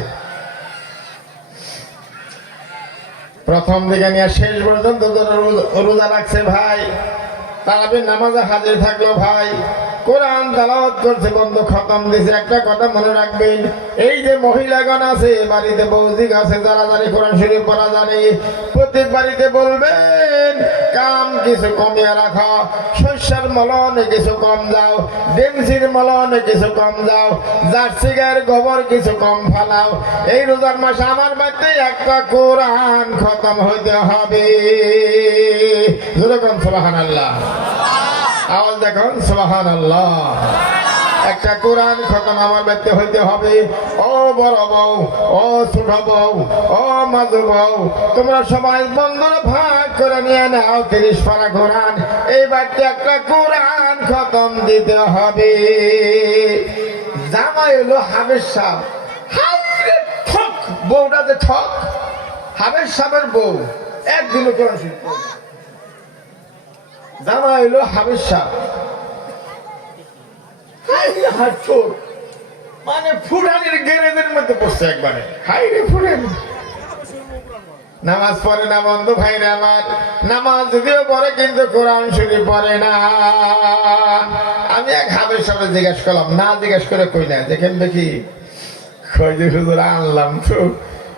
প্রথম দিকে নিয়ে শেষ পর্যন্ত রোজা রাখছে ভাই, তারাবির নামাজে হাজির থাকলো ভাই, কোরআন তেলাওয়াত করছে বন্ধ, খতম দিছে। একটা কথা মনে রাখবেন, এই যে মহিলাগণ আছে বাড়িতে, বৌদিক আছে যারা জানি কোরআন শরীফ পড়া জানি, প্রত্যেক বাড়িতে বলবেন কাম কিছু কমিয়ে রাখো, শস্যের মলনে কিছু কম যাও, ডেমসির মলনে কিছু কম যাও, জার্সি গায়ের গোবর কিছু কম ফালাও। এই রোজার মাসে আমার বাড়িতে একটা কোরআন খতম হইতে হবে। যেরকম সুবহানাল্লাহ, আওয়াজ দেখুন সুবহানাল্লাহ। একটা কোরআন খতম আমার বাড়িতে হইতে হবে। ও বড় বউ, ও ছোট বউ, ও মাঝু বউ, তোমরা সবাই বন্ধুরা ভাগ করে নিয়ে নাও 30 পারা কোরআন। এই বাড়িতে একটা কোরআন খতম দিতে হবে। জামাই হলো হাবেশ সাহেব, ঠক বউটা যে ঠক, হাবেশ সাহেবের বউ একদিনও কোরআন শরীফ পড়ে না। জামা হইলো হাবেশ সাহেব, মানে ফুটানির গ্যারেজের মধ্যে পড়ছে একবারে। হাই রে ফুটানি, নামাজ পড়ে না বন্ধু ভাইরা আমার, নামাজ যদিও পড়ে কিন্তু কোরআন শরীফ পড়ে না। আমি এক হাবেশ সাহেব জিজ্ঞেস করলাম, না জিজ্ঞেস করে কই না, দেখেন দেখি কই যে হুজুর আনলাম তো,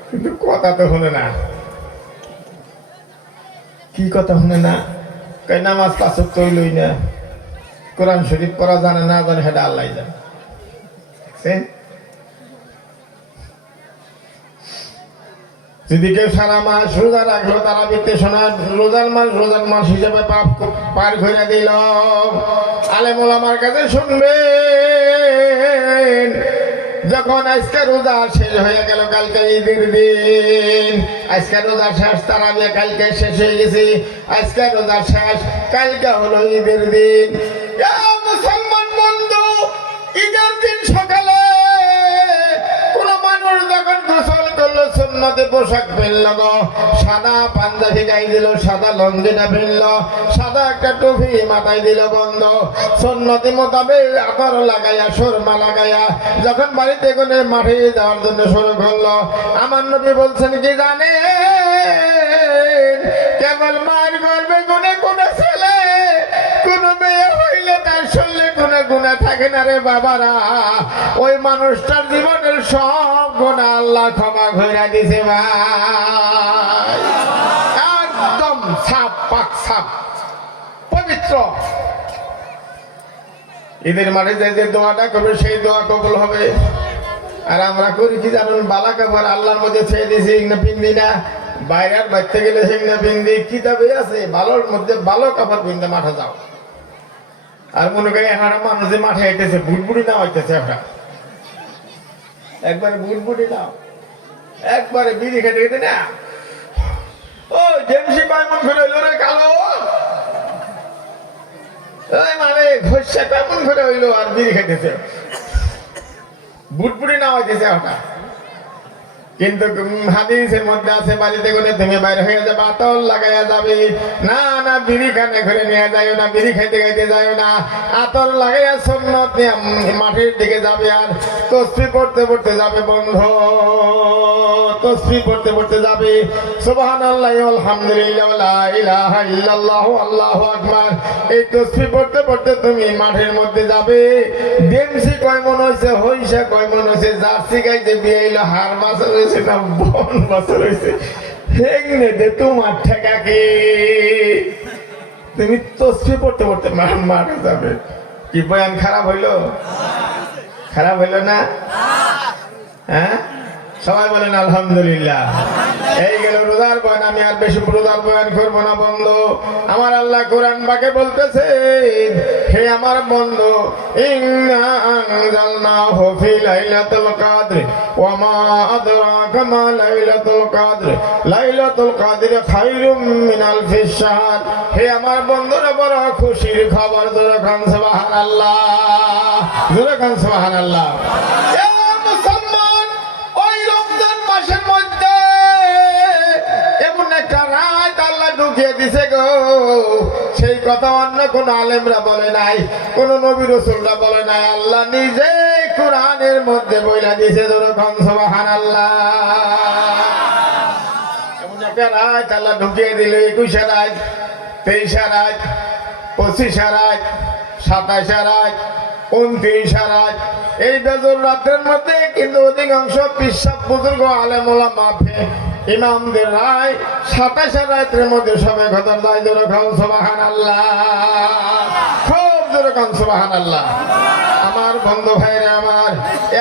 কিন্তু কথা তো শুনে না। কি কথা শুনে না? কই নামাজ পাঁচ ওয়াক্ত হইলই না, কোরআন শরীফ পড়া জানে না, জানে সেটা আল্লাহ জানে। যদি কেউ সারা মাস রোজা রাখলো, তারা বিত্তে শোনা রোজার মাস হিসেবে পাপ পার করে দিল। আলেম ওলামার কাছে শুনবেন, যখন আজকে রোজা শেষ হয়ে গেল, কালকে ঈদের দিন, আজকে রোজা শেষ, তারাবিয়া কালকে শেষ হয়ে গেছে, আজকে রোজা শেষ, কালকে হলো ঈদের দিন। মুসলমান বন্ধু, ঈদের দিন সকালে কোন মানুষ যখন গোসল করলো, সুন্নতে পোশাক ফেলল, সাদা পাঞ্জাবি গায়ে দিল, সাদা লঞ্জিনা ফেলল, সাদা একটা টুপি মাথায় দিল বন্ধ, সুন্নতি মোতাবেক আতর লাগাইয়া সুরমা লাগাইয়া যখন বাড়িতে কোনে মাঠে যাওয়ার জন্য শুরু করলো, আমার নবী বলছেন কি জানে, কেবল মার গর্বে গুনে গুনে ছেলে, কোন মেয়ে হইলে তার শরীরে গুনে গুনে থাকে না রে বাবারা, ওই মানুষটার জীবনের সব গুনাহ আল্লাহ ক্ষমা করে দিছে ভাই। একদম সাপ পাক সাপ পবিত্র। ঈদের মাঠে যে দোয়াটা করবে সেই দোয়া কবুল হবে। আর আমরা করি কি জানুন, বালা কাপড় আল্লাহর মধ্যে ছেড়ে দিয়েছি, না পিন্দি না, বাইরের বাড়তে গেলে সেগুলো পিন্দি, কিতাবে আছে ভালোর মধ্যে ভালো কাপড় পিনতে মাঠে যাও। আর মনে করি একটা মানুষ যে মাঠে আইতেছে, বুটবুটি না হইতেছে, একটা একবারে বুটবুটি নাও, একবারে বিড়ি খেতে খেতে না, ও জেমসি পাইমন করে হইল রে কালো, মানে ঘষা কেমন করে হইলো, আর বিড়ি খাইতেছে, বুটবুটি না হইতেছে ওটা। কিন্তু হাদিসের মধ্যে আছে, বাড়িতে গেলে তুমি বাইরে হয়ে যাবে, আতর লাগাইয়া যাবে না, না বিড়ি কানে করে নিয়ে যাইও না, বিড়ি খাইতে খাইতে যাইও না, আতর লাগাইয়া সুন্নত মাঠের দিকে যাবে, আর তসবিহ পড়তে পড়তে যাবে বন্ধ, তসবিহ পড়তে পড়তে যাবে, সুবহানাল্লাহি আলহামদুলিল্লাহ লা ইলাহা ইল্লাল্লাহু আল্লাহু আকবার। এই তসবিহ পড়তে পড়তে তুমি মাঠের মধ্যে যাবে। ডেমসি কয় মন হইছে, হইসা কয় মন হইছে, জার্সি গাইতে বিয়ে হইলো, হার বাছর হইছে না বন বাছর হইছে, হেগনে দে তোমার ঠেকা কি? তুমি তসবিহ পড়তে পড়তে মাঠে যাবে। কি বয়ান খারাপ হইলো? খারাপ হইলো না? হ্যাঁ, সবাই বলেন আলহামদুলিল্লাহ। এই গেল রোজার বয়ান আমি আর বেশি রোজার বয়ান করবো না বন্ধু। আমার আল্লাহ কোরআন পাকে বলতেছে, হে আমার বন্ধু, ইন্না আনজালনাহু ফি লাইলাতুল কদর ওয়া মা আদরাকা মা লাইলাতুল কদর লাইলাতুল কদর খায়রুম মিন আলফিশ শাহর। হে আমার বন্ধুরা, বড় খুশির খবর, জোরে খান সুবহানাল্লাহ, জোরে খান সুবহানাল্লাহ। সেই কথা অন্য কোন আলেমরা বলে নাই, কোন নবী রাসূলরা বলে নাই, আল্লাহ নিজে কোরআনের মধ্যে বইলা দিয়েছে, যখন সুবহানাল্লাহ। এমন একটা রাত আল্লাহ ঢুকিয়ে দিল, 21 রাত, 23 রাত, 25 রাত, 27 রাত, 29 রাত। এই বেজর রাতের মধ্যে কিন্তু অধিকাংশ পিসাব বুজুর্গ আলেম ওলামা ইমামদের রায় 27 রাতের মধ্যে সবাই খতম দায়, জোরে খান সুবহানাল্লাহ, খুব জোরে খান সুবহানাল্লাহ। আমার বন্ধু ভাইরা আমার,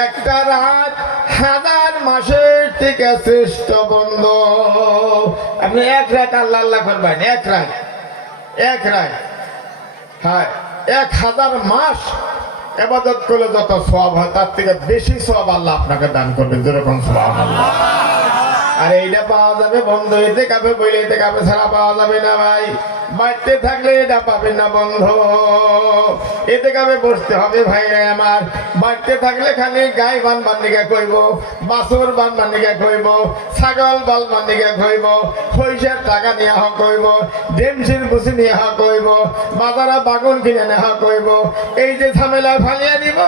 একটা রাত 1000 মাসের থেকে শ্রেষ্ঠ বন্ধু। আপনি এক রাত আল্লাহ আল্লাহ করবেন, এক রাত, এক রাত, হ্যাঁ 1000 মাস ইবাদত করলে যত সওয়াব হয় তার থেকে বেশি সওয়াব আল্লাহ আপনাকে দান করবেন, জোরে খান সুবহানাল্লাহ। আর এইটা পাওয়া যাবে বন্ধু, এতে কাপে বইলে এতে কাপে ছাড়া পাওয়া যাবে না ভাই। বাড়তে থাকলে এটা পাবেন না বন্ধু, এতে কাপে বসতে হবে ভাই আমার। বাড়তে থাকলে খালি গাই বানবার নিকে কইব, বাছুর বানবার নিকে কইব, ছাগল বানবার নিকে কইব, পয়সার টাকা নিয়ে হক কইব, ডেমসির বুঝি নিয়ে হক কইব, বাজারে বাগুন কিনে নেওয়া কইব। এই যে ঝামেলা ফালিয়ে দিব,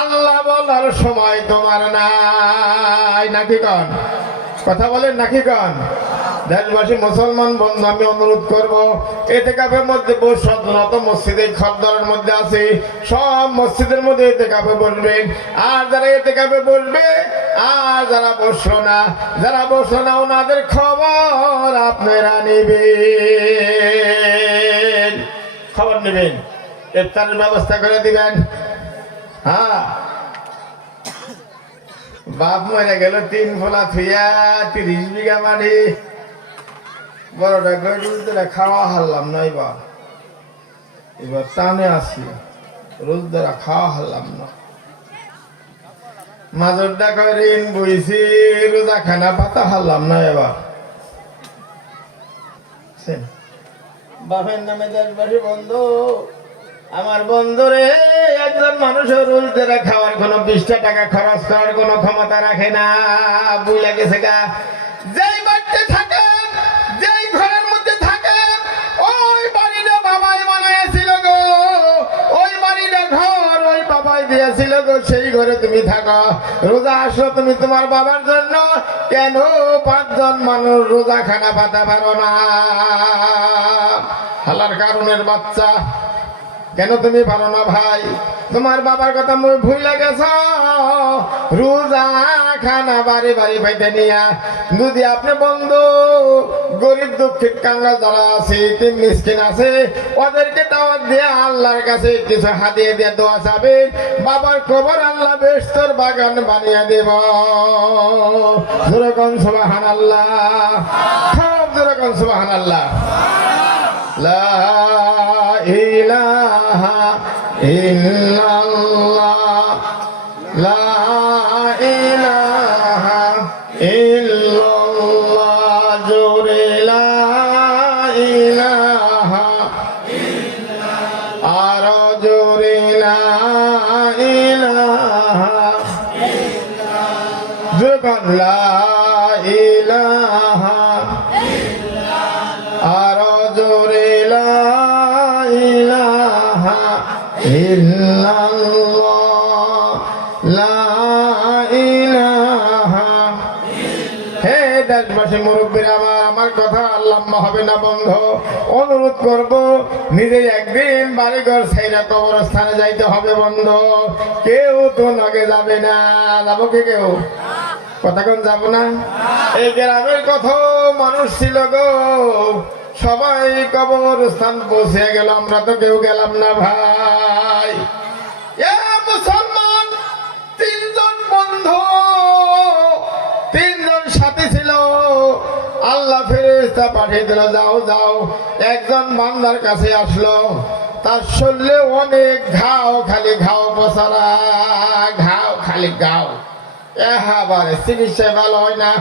আল্লাহ বলার সময় তোমার নাই, নাকি কন? কথা বলেন নাকি কন? দেশবাসী মুসলমান বন্ধু, আমি অনুরোধ করব, ইতিকাফের মধ্যে যত মসজিদে খদ্দরের মধ্যে আছে সব মসজিদের মধ্যে ইতিকাফে বসবেন। আর যারা ইতিকাফে বসবে আর যারা বসলো না, যারা বসলো না ওনাদের খবর আপনারা নেবেন, খবর নেবেন, ইফতারের ব্যবস্থা করে দিবেন। হ্যাঁ, বাপ মরে গেল 3 ফোলা থুইয়া 30 বিঘা মাটি, বড়টা রোজদারা খাওয়া হারলাম না, এবার টানে আসি, রোজদারা খাওয়া হারলাম না। মাজরটা কয় ঋণ বইছি, রোজা খানা পাতা হারলাম না। এবার বাপের নামে দেশবাসী বন্ধু, আমার বন্ধুরে, একজন মানুষের রোজদারা খাওয়ার কোনো 20 টাকা খরচ করার কোনো ক্ষমতা রাখে না, বুঝলে গেছে গা। যেই বাড়িতে থাকে, যেই ঘরের মধ্যে থাকে, ওই বাড়িটা বাবাই বানাইছিল গো, ওই বাড়িটা ঘর ওই বাবাই দিয়েছিল গো, সেই ঘরে তুমি থাকো। রোজা আসলো তুমি তোমার বাবার জন্য, কেন 5 জন মানুষ রোজা খানা পাতা পারো না? হালার কারণের বাচ্চা, কেন তুমি পারো না ভাই? তোমার বাবার কথা মই ভুলে গেছ, রোজা খানা বাড়ি বাড়ি পাইতে নিয়া। যদি আপনি বন্ধু গরিব দুঃখিত কাঙ্গা যারা আছে, তিন মিসকিন আছে, ওদেরকে দাওয়াত দিয়ে আল্লাহর কাছে কিছু হাতিয়ে দিয়ে দোয়া চাবেন, বাবার কবর আল্লাহ বেহেশতের বাগান বানিয়ে দেব। জোরে কোন সুবহানাল্লাহ, খুব জোরে কোন সুবহানাল্লাহ। লা ইলাহা ইল্লাল্লাহ, লা ইলাহা ইল্লাল্লাহ, জোরে লা ইলাহা ইল্লাল্লাহ, আর জোরে লা ইলাহা ইল্লাল্লাহ, জোরে কোন লা ইলাহা ইল্লাল্লাহ, আর জোরে লা ইলাহা ইল্লাল্লাহ, লা ইলাহা। হে দেশবাসী মুরব্বীরা আমার কথা লম্বা হবে না বন্ধু, অনুরোধ করব, নিজে একদিন বাড়িঘর ছাইরা কবরস্থানে যাইতে হবে বন্ধু। কেউ তো লগে যাবে না, যাবো কি কেউ? কথা কোন যাবো না? এই গ্রামের কত মানুষ ছিল গো, সবাই কবরস্থান পৌঁছে গেল, আমরা তো কেউ গেলাম না ভাই। মুসলমান 3 জন বন্ধু, 3 জন সাথী ছিল। আল্লাহ ফেরেশতা পাঠিয়ে দিল, যাও যাও। একজন বান্দার কাছে আসলো, তার শরীরে অনেক ঘাও, খালি ঘাও পসারা, ঘাও খালি ঘাও, এবারে চিকিৎসা ভালো হয় না।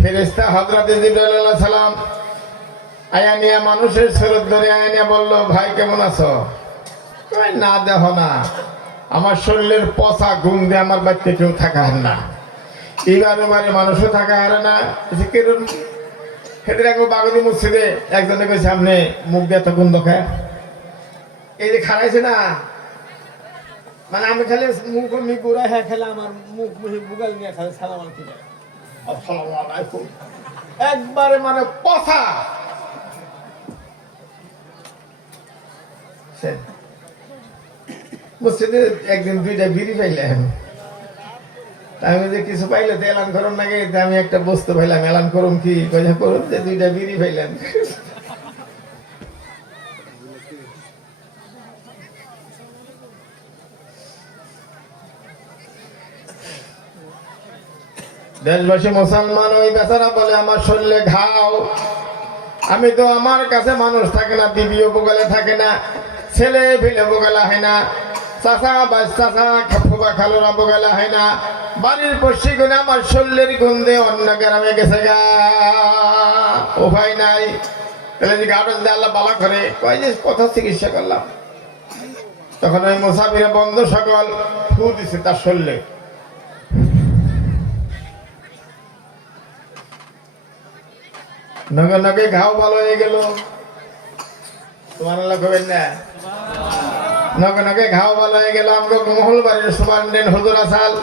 ফেরেশতা হযরত জিবরাইল আলাইহিস সালাম আয়া নিয়ে মানুষের শরীর ধরে আয়া নিয়ে বললো, ভাই কেমন আছো? না দেখো না, আমার শরীরের পচা ঘুম দিয়ে আমার বাড়িতে কেউ থাকা হার না, এবারে মানুষও থাকা হারে না। সেদিন একবার বাগদি মসজিদে একজনে কইছে, সামনে মুখ দিয়ে এত গন্ধ খায়, এই যে খারাইছে না, মানে আমি খালি মুখ গুড়া হ্যাঁ খেলে আমার মুখ বুগাল নিয়ে খালি সালাম আলাইকুম, একবারে মানে পচা। মসজিদে একদিন দুইটা বিড়ি পাইলাম, আমি যে কিছু পাইলে তো এলান করুন নাকি, আমি একটা বস্তু পাইলাম, এলান করুন কি করুন, যে দুইটা বিড়ি পাইলাম। দেশবাসী মুসলমান ওই বেচারা বলে, আমার শরীরে ঘাও, আমি তো, আমার কাছে মানুষ থাকে না, বিবিও বগলে থাকে না, ছেলে ফেলে বগলা হয় না, চাচা চাচা ফুবা খালুরা বগলা হয় না, বাড়ির পশ্চিম গুণে আমার শরীরের গন্ধে অন্য গ্রামে গেছে গা, উপায় নাই। তাহলে যে গাড়ি যদি আল্লাহ বালা করে, কয় যে কথা চিকিৎসা করলাম। তখন ওই মুসাফিরে বন্ধু সকল ফু দিছে তার শরীরে, নগে নগে ঘাও ভালো হয়ে গেল। তোমার আল্লাহ কবেন না, নগে নগে ঘাও ভালো হয়ে গেল। আমরা মহলবাড়ির সুপারিনটেন্ডেন্ট হুজুর আসাল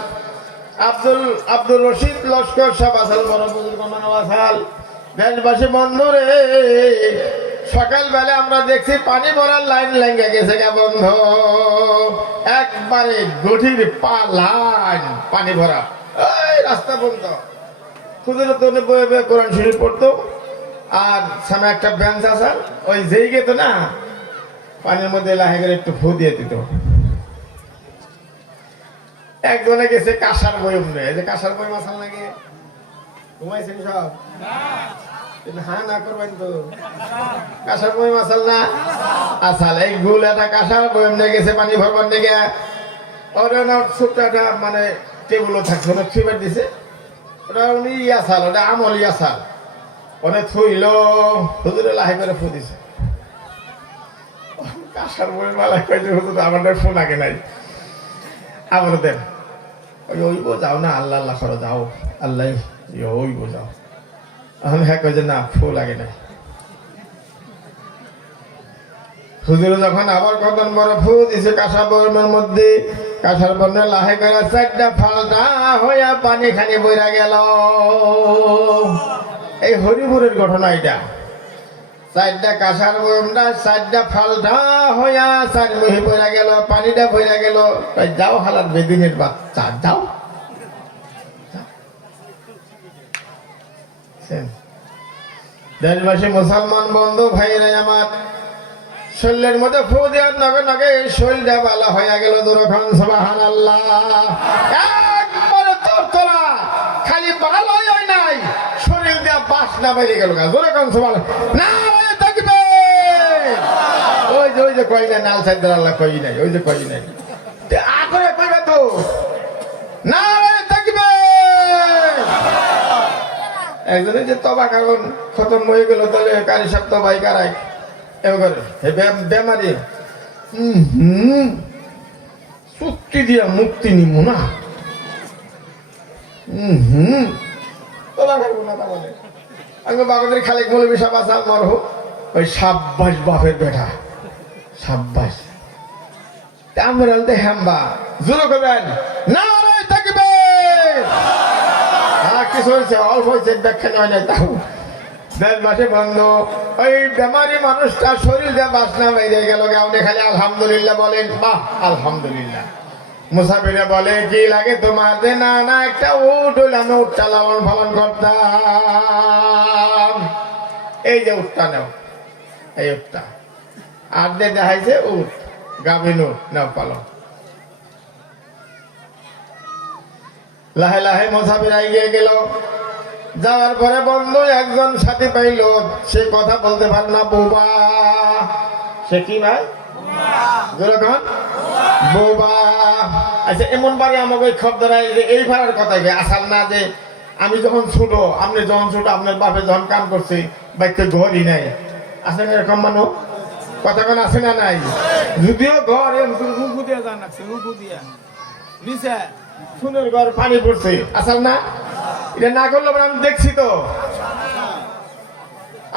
আব্দুল রশিদ লস্কর সাহেব আসাল, বড় বুজুর্গ মানব আসাল। দেশবাসী বন্ধুরে, সকালবেলা আমরা দেখছি পানি ভরার লাইন লেগে গেছে গা বন্ধ, একবারে গঠির পা লাইন পানি ভরা, এই রাস্তা বন্ধ। হুজুরের তো বয়ে বয়ে কোরআন শরীফ পড়তো, আর সামনে একটা বেঞ্চ আসার, ওই যেই গেত না পানির মধ্যে লাহে করে একটু ফু দিয়ে দিত। একজনে গেছে কাঁসার বয়ম নেই, এই যে কাঁসার বয়ম আসাল নাকি ঘুমাইছেন সব, হ্যাঁ না করবেন তো, কাঁসার বয়ম আসাল না আসাল, এই গুল একটা কাঁসার বয়ম নিয়ে গেছে পানি ভরবার দিকে। ওটা ছোট্ট একটা মানে টেবিলও থাকছে, ওটা ফিবার দিছে, ওটা উনি ইয়াসাল, ওটা আমল ইয়াসাল, অনেক থইল হুজুরে লাহে করে ফু দিছে। কাঁসার বই মালা কয়েছে হুজুর, আমাদের ফোন আগে নাই, আবার দেন ওইব যাও না, আল্লাহ আল্লাহ করো যাও, আল্লাহ ওইব যাও। এখন হ্যাঁ কয়ে যে না, ফু লাগে নাই। হুজুরে যখন আবার কতন বড় ফু দিছে কাঁসার বর্মের মধ্যে, কাঁসার বর্মে লাহে করে চারটা ফালটা হইয়া পানি খানি বইরা গেল। এই হরিপুরের ঘটনা এটা, চারটা কাঁসার বয়মটা চারটা ফালটা হইয়া চারমুহি বইরা গেল, পানিটা বইরা গেল। যাও হালার বেদিনের বাচ্চা, যাও। দেশবাসী মুসলমান বন্ধু ভাইরা আমার, শরীরের মধ্যে ফু দেওয়ার নগে নগে শরীরটা ভালো হইয়া গেল। দুরক্ষণ সুবহানাল্লাহ, একবারে তোরতরা, খালি ভালো হয় নাই, শরীর দেওয়া বাসনা বেরিয়ে গেল। দুরক্ষণ সুবহানাল্লাহ, না থাকবে ওই যে কই না, নাল সাইদ আল্লাহ কই নাই, ওই যে কই নাই, আগরে কইবা তো না থাকবে। একজনের যে তবা কাগন খতম হয়ে গেল, তাহলে কারি সব তবাই কারাই বেমারি চুক্তি দিয়া মুক্তি নিব না, তবা খাবো না। তাহলে আমি বাবাদের খালেক মৌলবী সাহেব আসাল মর হোক, ওই সাব্বাস বাপের বেটা, সাব্বাস আমরা হেম্বা জোর করবেন না থাকবে। কিছু হয়েছে, অল্প হয়েছে, ব্যাখ্যা নেওয়া যায়। তাও দেশবাসী বন্ধু, ওই বেমারি মানুষটা শরীর দিয়ে বাসনা বাইরে গেল, গাউনে খালি আলহামদুলিল্লাহ বলেন, বাহ আলহামদুলিল্লাহ। মুসাফিরে বলে, কি লাগে তোমার? যে না না, একটা উট হইলে আমি উটটা লালন পালন করতাম। এই যে উটটা নেও, এই উটটা আর দিয়ে দেখাইছে উট, গাভিন উট, নেও পালন। লাহে লাহে মুসাফির এগিয়ে গেল, যাওয়ার পরে বন্ধু একজন সাথী পাইল, সে কথা বলতে পারে না, বোবা। সে কি ভাই? যেরকম বোবা। আচ্ছা, এমন বাড়ি আমাকে ওই খবরায় যে এই ভাড়ার কথা আসার না, যে আমি যখন ছোট, আপনি যখন ছোট, আপনার বাপে যখন কাম করছি, বাইকতে ঘরই নাই। আসেন এরকম মানুষ কথা কোন আছে না নাই? যদিও ঘর রুকু দিয়া জান লাগছে, রুকু দিয়া নিচে সুনের ঘর পানি পড়ছে, আসল না? এটা না করলে আমি দেখছি তো।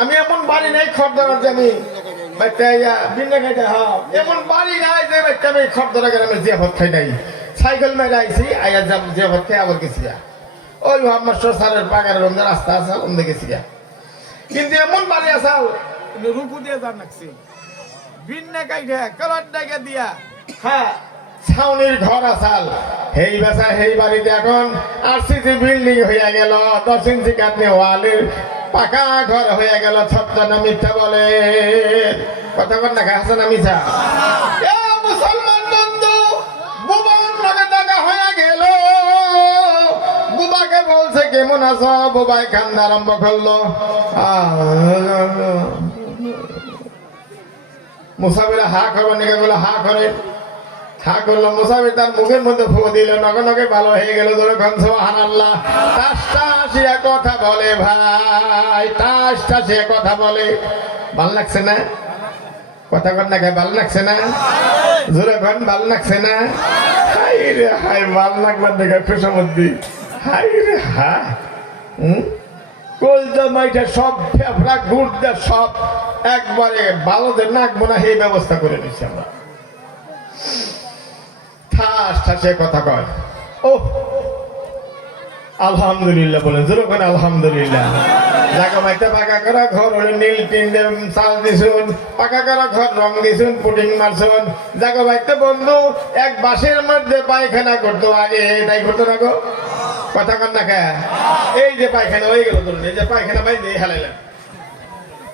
আমি এমন বাড়ি নাই খবদার যে আমি এমন বাড়ি নাই যে আমি খবদার আমি জিয়াফত খাই নাই। সাইকেল মেরে আইসি, আইয়া জিয়াফত খাই আবার গেছি। ওই মাস্টার স্যারের পাগারের রাস্তা আছে, ওখান গেছি। কিন্তু এমন বাড়ি আসাল রুকু দিয়ে জান লাগছে, বিন্না কাইঠে কালার ডাকে দিয়া, হ্যাঁ ছাউনির ঘর আসাল। হেই বেসা হেই বাড়িতে এখন আরসিসি বিল্ডিং হইয়া গেল, 10 ইঞ্চি কাটনি ওয়ালের পাকা ঘর হয়ে গেল। ছত্র না মিথ্যা বলে কথা কর না, হাসান না মিথ্যা? মুসলমান বন্ধু, বুবার লগে দেখা হয়ে গেল। বুবাকে বলছে কেমন আছো? বুবাই কান্দা আরম্ভ করলো। মুসাফিরা হা করবো নিকে বলে, হা করে হা করলো। মুসাফির তার মুখের মধ্যে ফু দিল, নগে নগে ভালো হয়ে গেল। যখন সুবহানাল্লাহ, তাসটা কথা বলে ভাই, তাসটা কথা বলে। ভাল লাগছে না? কথা কর না, ভাল লাগছে না? জোরে ঘন ভাল লাগছে না? হাই রে হাই, ভাল লাগবার দেখা খুশামদ্দি। হাই রে হাই, কলজা মাইটা সব ফেফড়া গুড় সব একবারে ভালোদের নাকবো না, এই ব্যবস্থা করে নিচ্ছি আমরা। ঠাস ঠাসে কথা কয়। ও আলহামদুলিল্লাহ বলেন, যেরকম আলহামদুলিল্লাহ। জায়গা মাইতে পাকা করা ঘর হলে নীল টিন চাল দিছুন, পাকা করা ঘর রং দিছুন, পুটিং মারছুন। জায়গা মাইতে বন্ধু এক বাসের মধ্যে পায়খানা করতো আগে, তাই করতো না গো? কথা কন না খা। এই যে পায়খানা হয়ে গেল, ধরুন এই যে পায়খানা বাইরে হালাইলাম,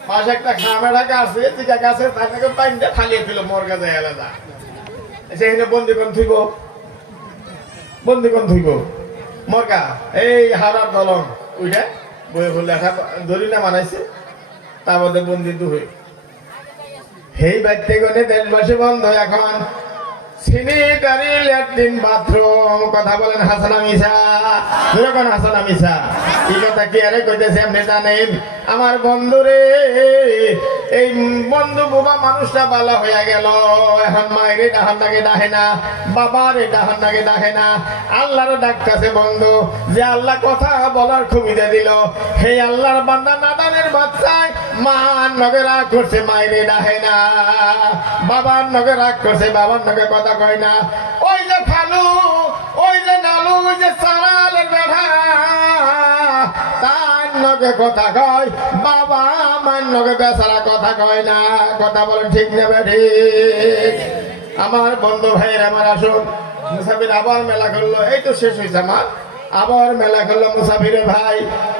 পাশে একটা খামা ঢাকা আছে, টিকা গাছে তাকে পাইনটা ফালিয়ে দিল, মর্গা যায় আলাদা। সেখানে বন্দিকন থুইব, বন্দিকন থুইব মর্গা। এই হারার দলং ওইটা বয়ে বললে ধরি না বানাইছে, তার মধ্যে বন্দি দুই। সেই বাড়িতে গনে দেশবাসী বন্ধ এখন স্যানিটারি ল্যাট্রিন বাথরুম। কথা বলেন হাসান মিছা? যখন হাসান মিছা এই কথা কি আরে কইতেছে আপনি জানেন? আমার বন্ধুরে, এই বন্ধু বোবা মানুষটা বালা হইয়া গেল। এখন মায়ের ডাহার নাকি ডাহে না, বাবার ডাহার নাকি ডাহে না, আল্লাহর ডাকতেছে বন্ধু। যে আল্লাহ কথা বলার সুবিধা দিল, সেই আল্লাহর বান্দা নাদানের বাচ্চায় মান নগে রাগ করছে, মায়ের ডাহে না। বাবার নগে রাগ করছে, বাবার নগে কথা কয় না। ওই যে ফালু, ওই যে নালু, ওই যে সারালের বেড়া, তার নগে কথা কয়, বাবা আমার নগে বেচারা কথা কয় না। কথা বলেন ঠিক নেবে ঠিক? আমার বন্ধু ভাইয়ের আমার আসুন, মুসাফির আবার মেলা করলো। এই তো শেষ হয়েছে আমার, আবার মেলা করলো মুসাফিরে ভাই।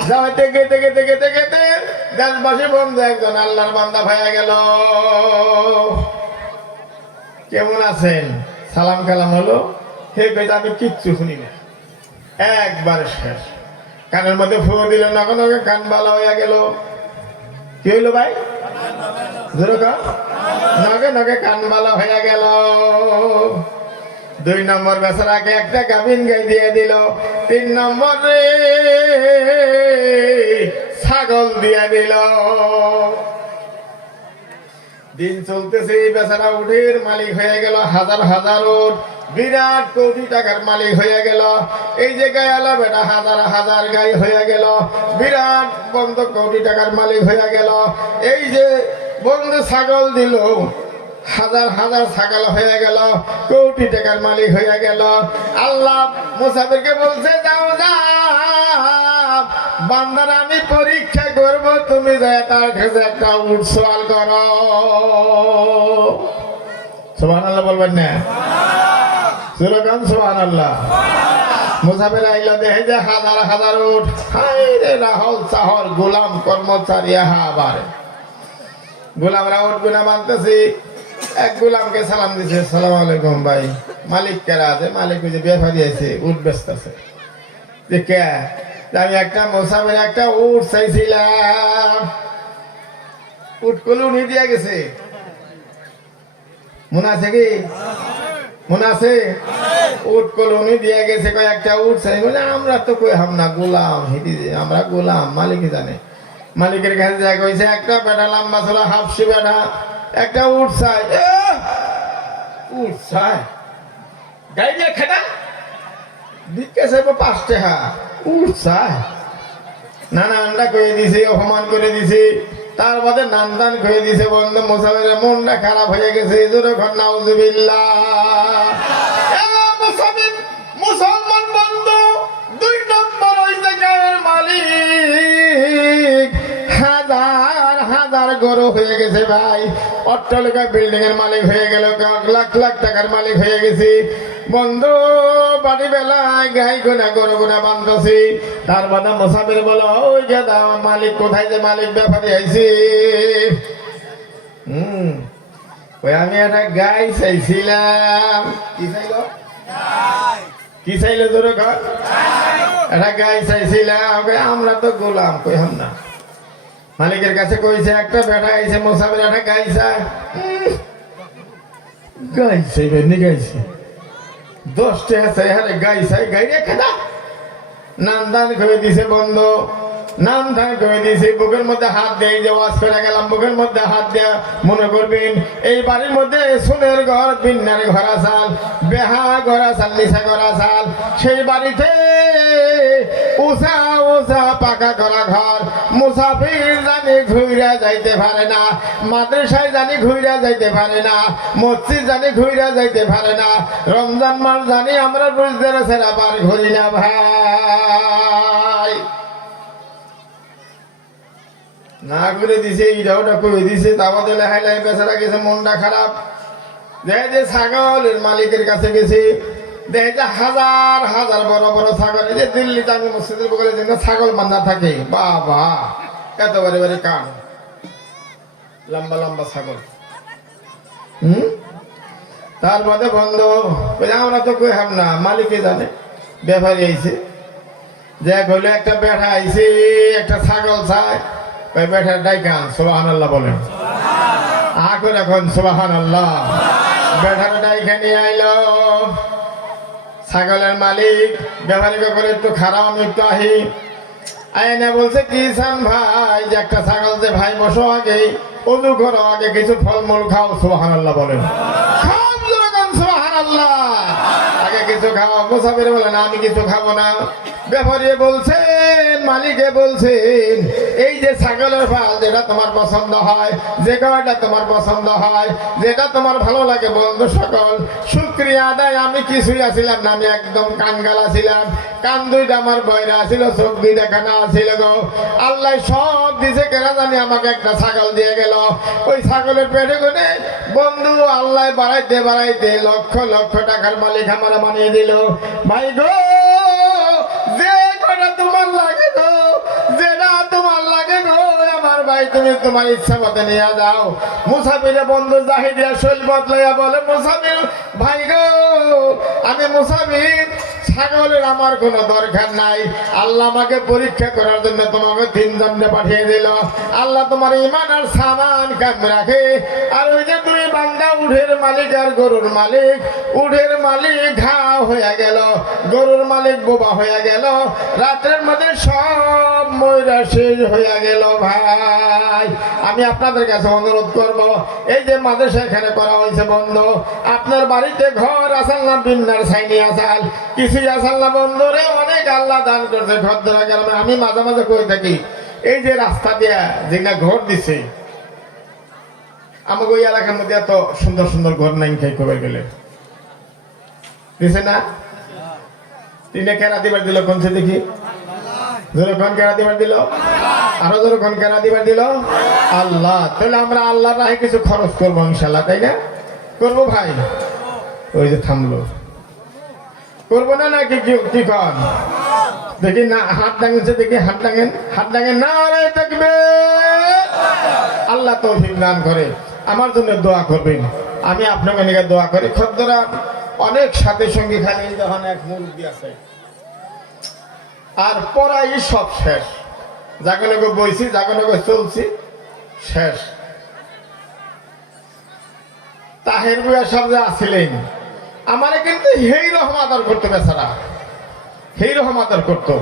যাইতে গেতে গেতে গেতে গেতে দেশবাসী বন্ধু একজন আল্লাহর বান্দা ভাইয়া গেল। কেমন আছেন? সালাম কালাম হলো। হে কইতে আমি কিচ্ছু শুনি না, একবার শেষ। কানের মধ্যে ফুঁ দিল, নগে নগে কান বালা হইয়া গেল। কি হইলো ভাই? নগে নগে কান বালা হইয়া গেল। 2 নম্বর বেচারাকে একটা গাভিন গাই দিয়ে দিল। 3 নম্বরে ছাগল দিয়ে দিল। দিন চলতেছে, বেচারা উঠের মালিক হয়ে গেল, হাজার হাজার উঠ, বিরাট কোটি টাকার মালিক হয়ে গেল। এই যে গায়ালা বেটা হাজার হাজার গাই হয়ে গেল, বিরাট বন্ধ কোটি টাকার মালিক হয়ে গেল। এই যে বন্ধু ছাগল দিল, হাজার হাজার ছাগল হয়ে গেল, কোটি টাকার মালিক হয়ে গেল। আল্লাহ মুসাফিরকে বলছে, যাও যাও বান্দার আমি পরীক্ষা করব, তুমি যায় তার কাছে একটা উট সওয়াল করো। সুবহানাল্লাহ বলবেন না? সুরগান সুবহানাল্লাহ। মুসাফির আইলা দেখে যে হাজার হাজার উট, হায় রে রাহল চাহর গোলাম কর্মচারী। আবার গোলামরা উট গুনা মানতেছি। এক গোলামকে সালাম দিছে, সালাম আলাইকুম ভাই। মালিক কেরা আছে? মালিক ওই যে ব্যাপারী আছে, উট ব্যস্ত আছে। যে কে? আমি একটা মোসাফের একটা উট চাইছিলাম, উট কলু উনি দিয়া গেছে, মনে আছে কি? মনে আছে? উট কলোনি দিয়ে গেছে, কয়েকটা উট চাই বলে আমরা তো কই হাম না গোলাম, হিটি আমরা গোলাম, মালিক জানে। মালিকের কাছে যা কইছে একটা বেটা লম্বা ছোলা হাফসি বেটা একটা উট চাই, উট চাই গাইলে খেটা দিকে চাইব 5 টাকা, উট চাই নানা আন্ডা কয়ে দিছে, অপমান করে দিছে, তার বাদে নান টান খেয়ে দিছে। বন্ধু মোসাফের মনটা খারাপ হয়ে গেছে, যখন নাউজুবিল্লাহ। মুসলমান বন্ধু 2 নম্বর ওই জায়গার মালিক হাজার হাজার গরু হয়ে গেছে ভাই, অট্টালিকা বিল্ডিং এর মালিক হয়ে গেল, লাখ লাখ টাকার মালিক হয়ে গেছে বন্ধু। বাড়ি বেলায় গাই গোনা গরু গোনা বান্ধছি, তার বাদা মোসাফির বলো ওই গেদা মালিক কোথায়, যে মালিক ব্যাপারে আইছি। ওই আমি একটা গাই চাইছিলাম। কি চাইল? কি চাইলে তোর ঘর? একটা গাই চাইছিলাম। আমরা তো গোলাম, কই হাম না। মালিকের কাছে কইছে একটা বেটা আইছে, মোসাফির একটা গাই চায়। গাই চাইবে নি, গাইছে 10 টাকা চাই, হারে গাই চাই, গাই রেখে দা। নান দান করে দিছে বন্ধু, নাম ধান করে দিয়েছি, বুকের মধ্যে হাত দিয়ে যে ওয়াজ করে গেলাম, বুকের মধ্যে হাত দেয়া মনে করবেন এই বাড়ির মধ্যে সোনের ঘর, বিন্নার ঘরা চাল, বেহা ঘরা চাল, নিশা ঘরা চাল, সেই বাড়িতে উষা উষা পাকা করা ঘর। মুসাফির জানি ঘুইরা যাইতে পারে না, মাদ্রাসায় জানি ঘুইরা যাইতে পারে না, মসজিদ জানি ঘুইরা যাইতে পারে না, রমজান মাস জানি আমরা রোজদের সেরা বার ঘুরি না ভাই। না করে দিছে, ইটাওটা করে দিছে, তারপরে লেহাই লাই বেচারা গেছে, মনটা খারাপ। দেখে যে ছাগলের মালিকের কাছে গেছে, দেখে যে হাজার হাজার বড় বড় ছাগল, এই যে দিল্লিতে আমি মসজিদের বগলে যে ছাগল বান্ধা থাকে, বাবা এত বারে বারে কান, লম্বা লম্বা ছাগল। তার বাদে বন্ধ, আমরা তো কই হাম না, মালিকে জানে। ব্যাপারী আইছে, যে হইলে একটা বেঠা আইছে, একটা ছাগল চায়, বেটার ডাইকান সুবহানাল্লাহ বলেন, আগে এখন সুবহানাল্লাহ। বেটার ডাইকা নিয়ে আইলো ছাগলের মালিক, ব্যাপারীকে করে একটু খারাপ, আমি একটু আহি। আইনে বলছে কি চান ভাই, যে একটা ছাগল যে ভাই বসো আগে, ওযু করো আগে, কিছু ফলমূল খাও, সুবহানাল্লাহ বলেন, খাও যখন সুবহানাল্লাহ, আগে কিছু খাও। মুসাফির বলে না আমি কিছু খাবো না। ব্যাপারী বলছেন, মালিকে বলছেন, এই যে ছাগলের ফাল যেটা তোমার পছন্দ হয়, যে খাবারটা তোমার পছন্দ হয়, যেটা তোমার ভালো লাগে বন্ধু সকল, শুকরিয়া আদায় আমি কিছুই আসিলাম না, আমি একদম কাঙ্গালা ছিলাম, কান দুইটা আমার বয়রা ছিল, চোখ দুইটা খানা ছিল গো, আল্লাহ সব দিছে, কেনা জানি আমাকে একটা ছাগল দিয়ে গেল। ওই ছাগলের পেটে করে বন্ধু আল্লাহ বাড়াইতে বাড়াইতে লক্ষ লক্ষ টাকার মালিক আমার বানিয়ে দিল ভাই গো। যে কটা তোমার লাগে গো, যেটা তোমার লাগে গো আমার ভাই, তুমি তোমার ইচ্ছা মতে নিয়ে যাও। মুসাফিরে বন্ধু জাহিদিয়া শৈল বদলাইয়া বলে, মুসাফির ভাই গো, আমি মুসাফির, ছাগলের আমার কোনো দরকার নাই, আল্লাহ আমাকে পরীক্ষা করার জন্য তোমাকে 3 জনকে পাঠিয়ে দিল। আল্লাহ তোমার ইমান আর সামান কাম রাখে। আর ওই যে তুমি বান্দা উঠের মালিক আর গরুর মালিক, উঠের মালিক ঘাও হয়ে গেল, গরুর মালিক বোবা হয়ে গেল, রাতের মধ্যে সব ময়রা শেষ হয়ে গেল। ভাই আমি আপনাদের কাছে অনুরোধ করব, এই যে মাদ্রাসা এখানে করা হয়েছে বন্ধ, আপনার বাড়িতে ঘর আসাল না, বিন্নার ছাইনি আসাল, কিছুই আসাল না বন্ধুরে, অনেক আল্লাহ দান করছে ঘর ধরা গ্রামে। আমি মাঝে মাঝে কই থাকি, এই যে রাস্তা দিয়া যেটা ঘর দিছে, আমাকে ওই এলাকার মধ্যে এত সুন্দর সুন্দর ঘর নাই, খাই কবে গেলে দিছে না? তিনে কেনা দিবার দিল, কোন সে দেখি যখন কেনা দিবার দিল, আরো যখন কেনা দিবার দিল আল্লাহ। তাহলে আমরা আল্লাহ রাহে কিছু খরচ করবো ইনশাল্লাহ, তাই না? করবো ভাই। ওই যে থামলো, করবো না নাকি? কি কন দেখি না, হাত ডাঙেছে দেখি, হাত ডাঙেন, হাত ডাঙেন না রে দেখবে। আল্লাহ তৌফিক দান করে, আমার জন্য দোয়া করবেন, আমি আপনাকে নিয়ে দোয়া করি। খদ্দরা অনেক সাথে সঙ্গে খালি যখন এক মুরব্বী আছে, আর পড়াই সব শেষ, জাগনকে বইছি জাগনকে চলছি শেষ। তাহের বুয়া সব যে আসিলেন আমারে কিন্তু সেই রকম আদর করতো, বেচারা সেই রকম আদর করতো।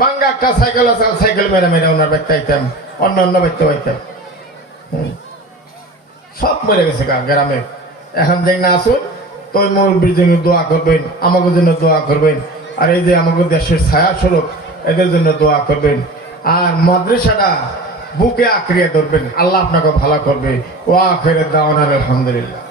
বাঙ্গা একটা সাইকেল আছে, সাইকেল মেরে মেরে ওনার ব্যক্তি আইতাম, অন্য অন্য ব্যক্তি পাইতাম। সব মরে গেছে গ্রামে। এখন দেখ না আসুন তো মুরব্বীর জন্য দোয়া করবেন, আমাদের জন্য দোয়া করবেন, আর এই যে আমাদের দেশের ছায়া স্বরূপ এদের জন্য দোয়া করবেন। আর মাদ্রাসাটা বুকে আঁকড়িয়ে ধরবেন, আল্লাহ আপনাকে ভালো করবে। ও আখের দাওয়ান আলহামদুলিল্লাহ।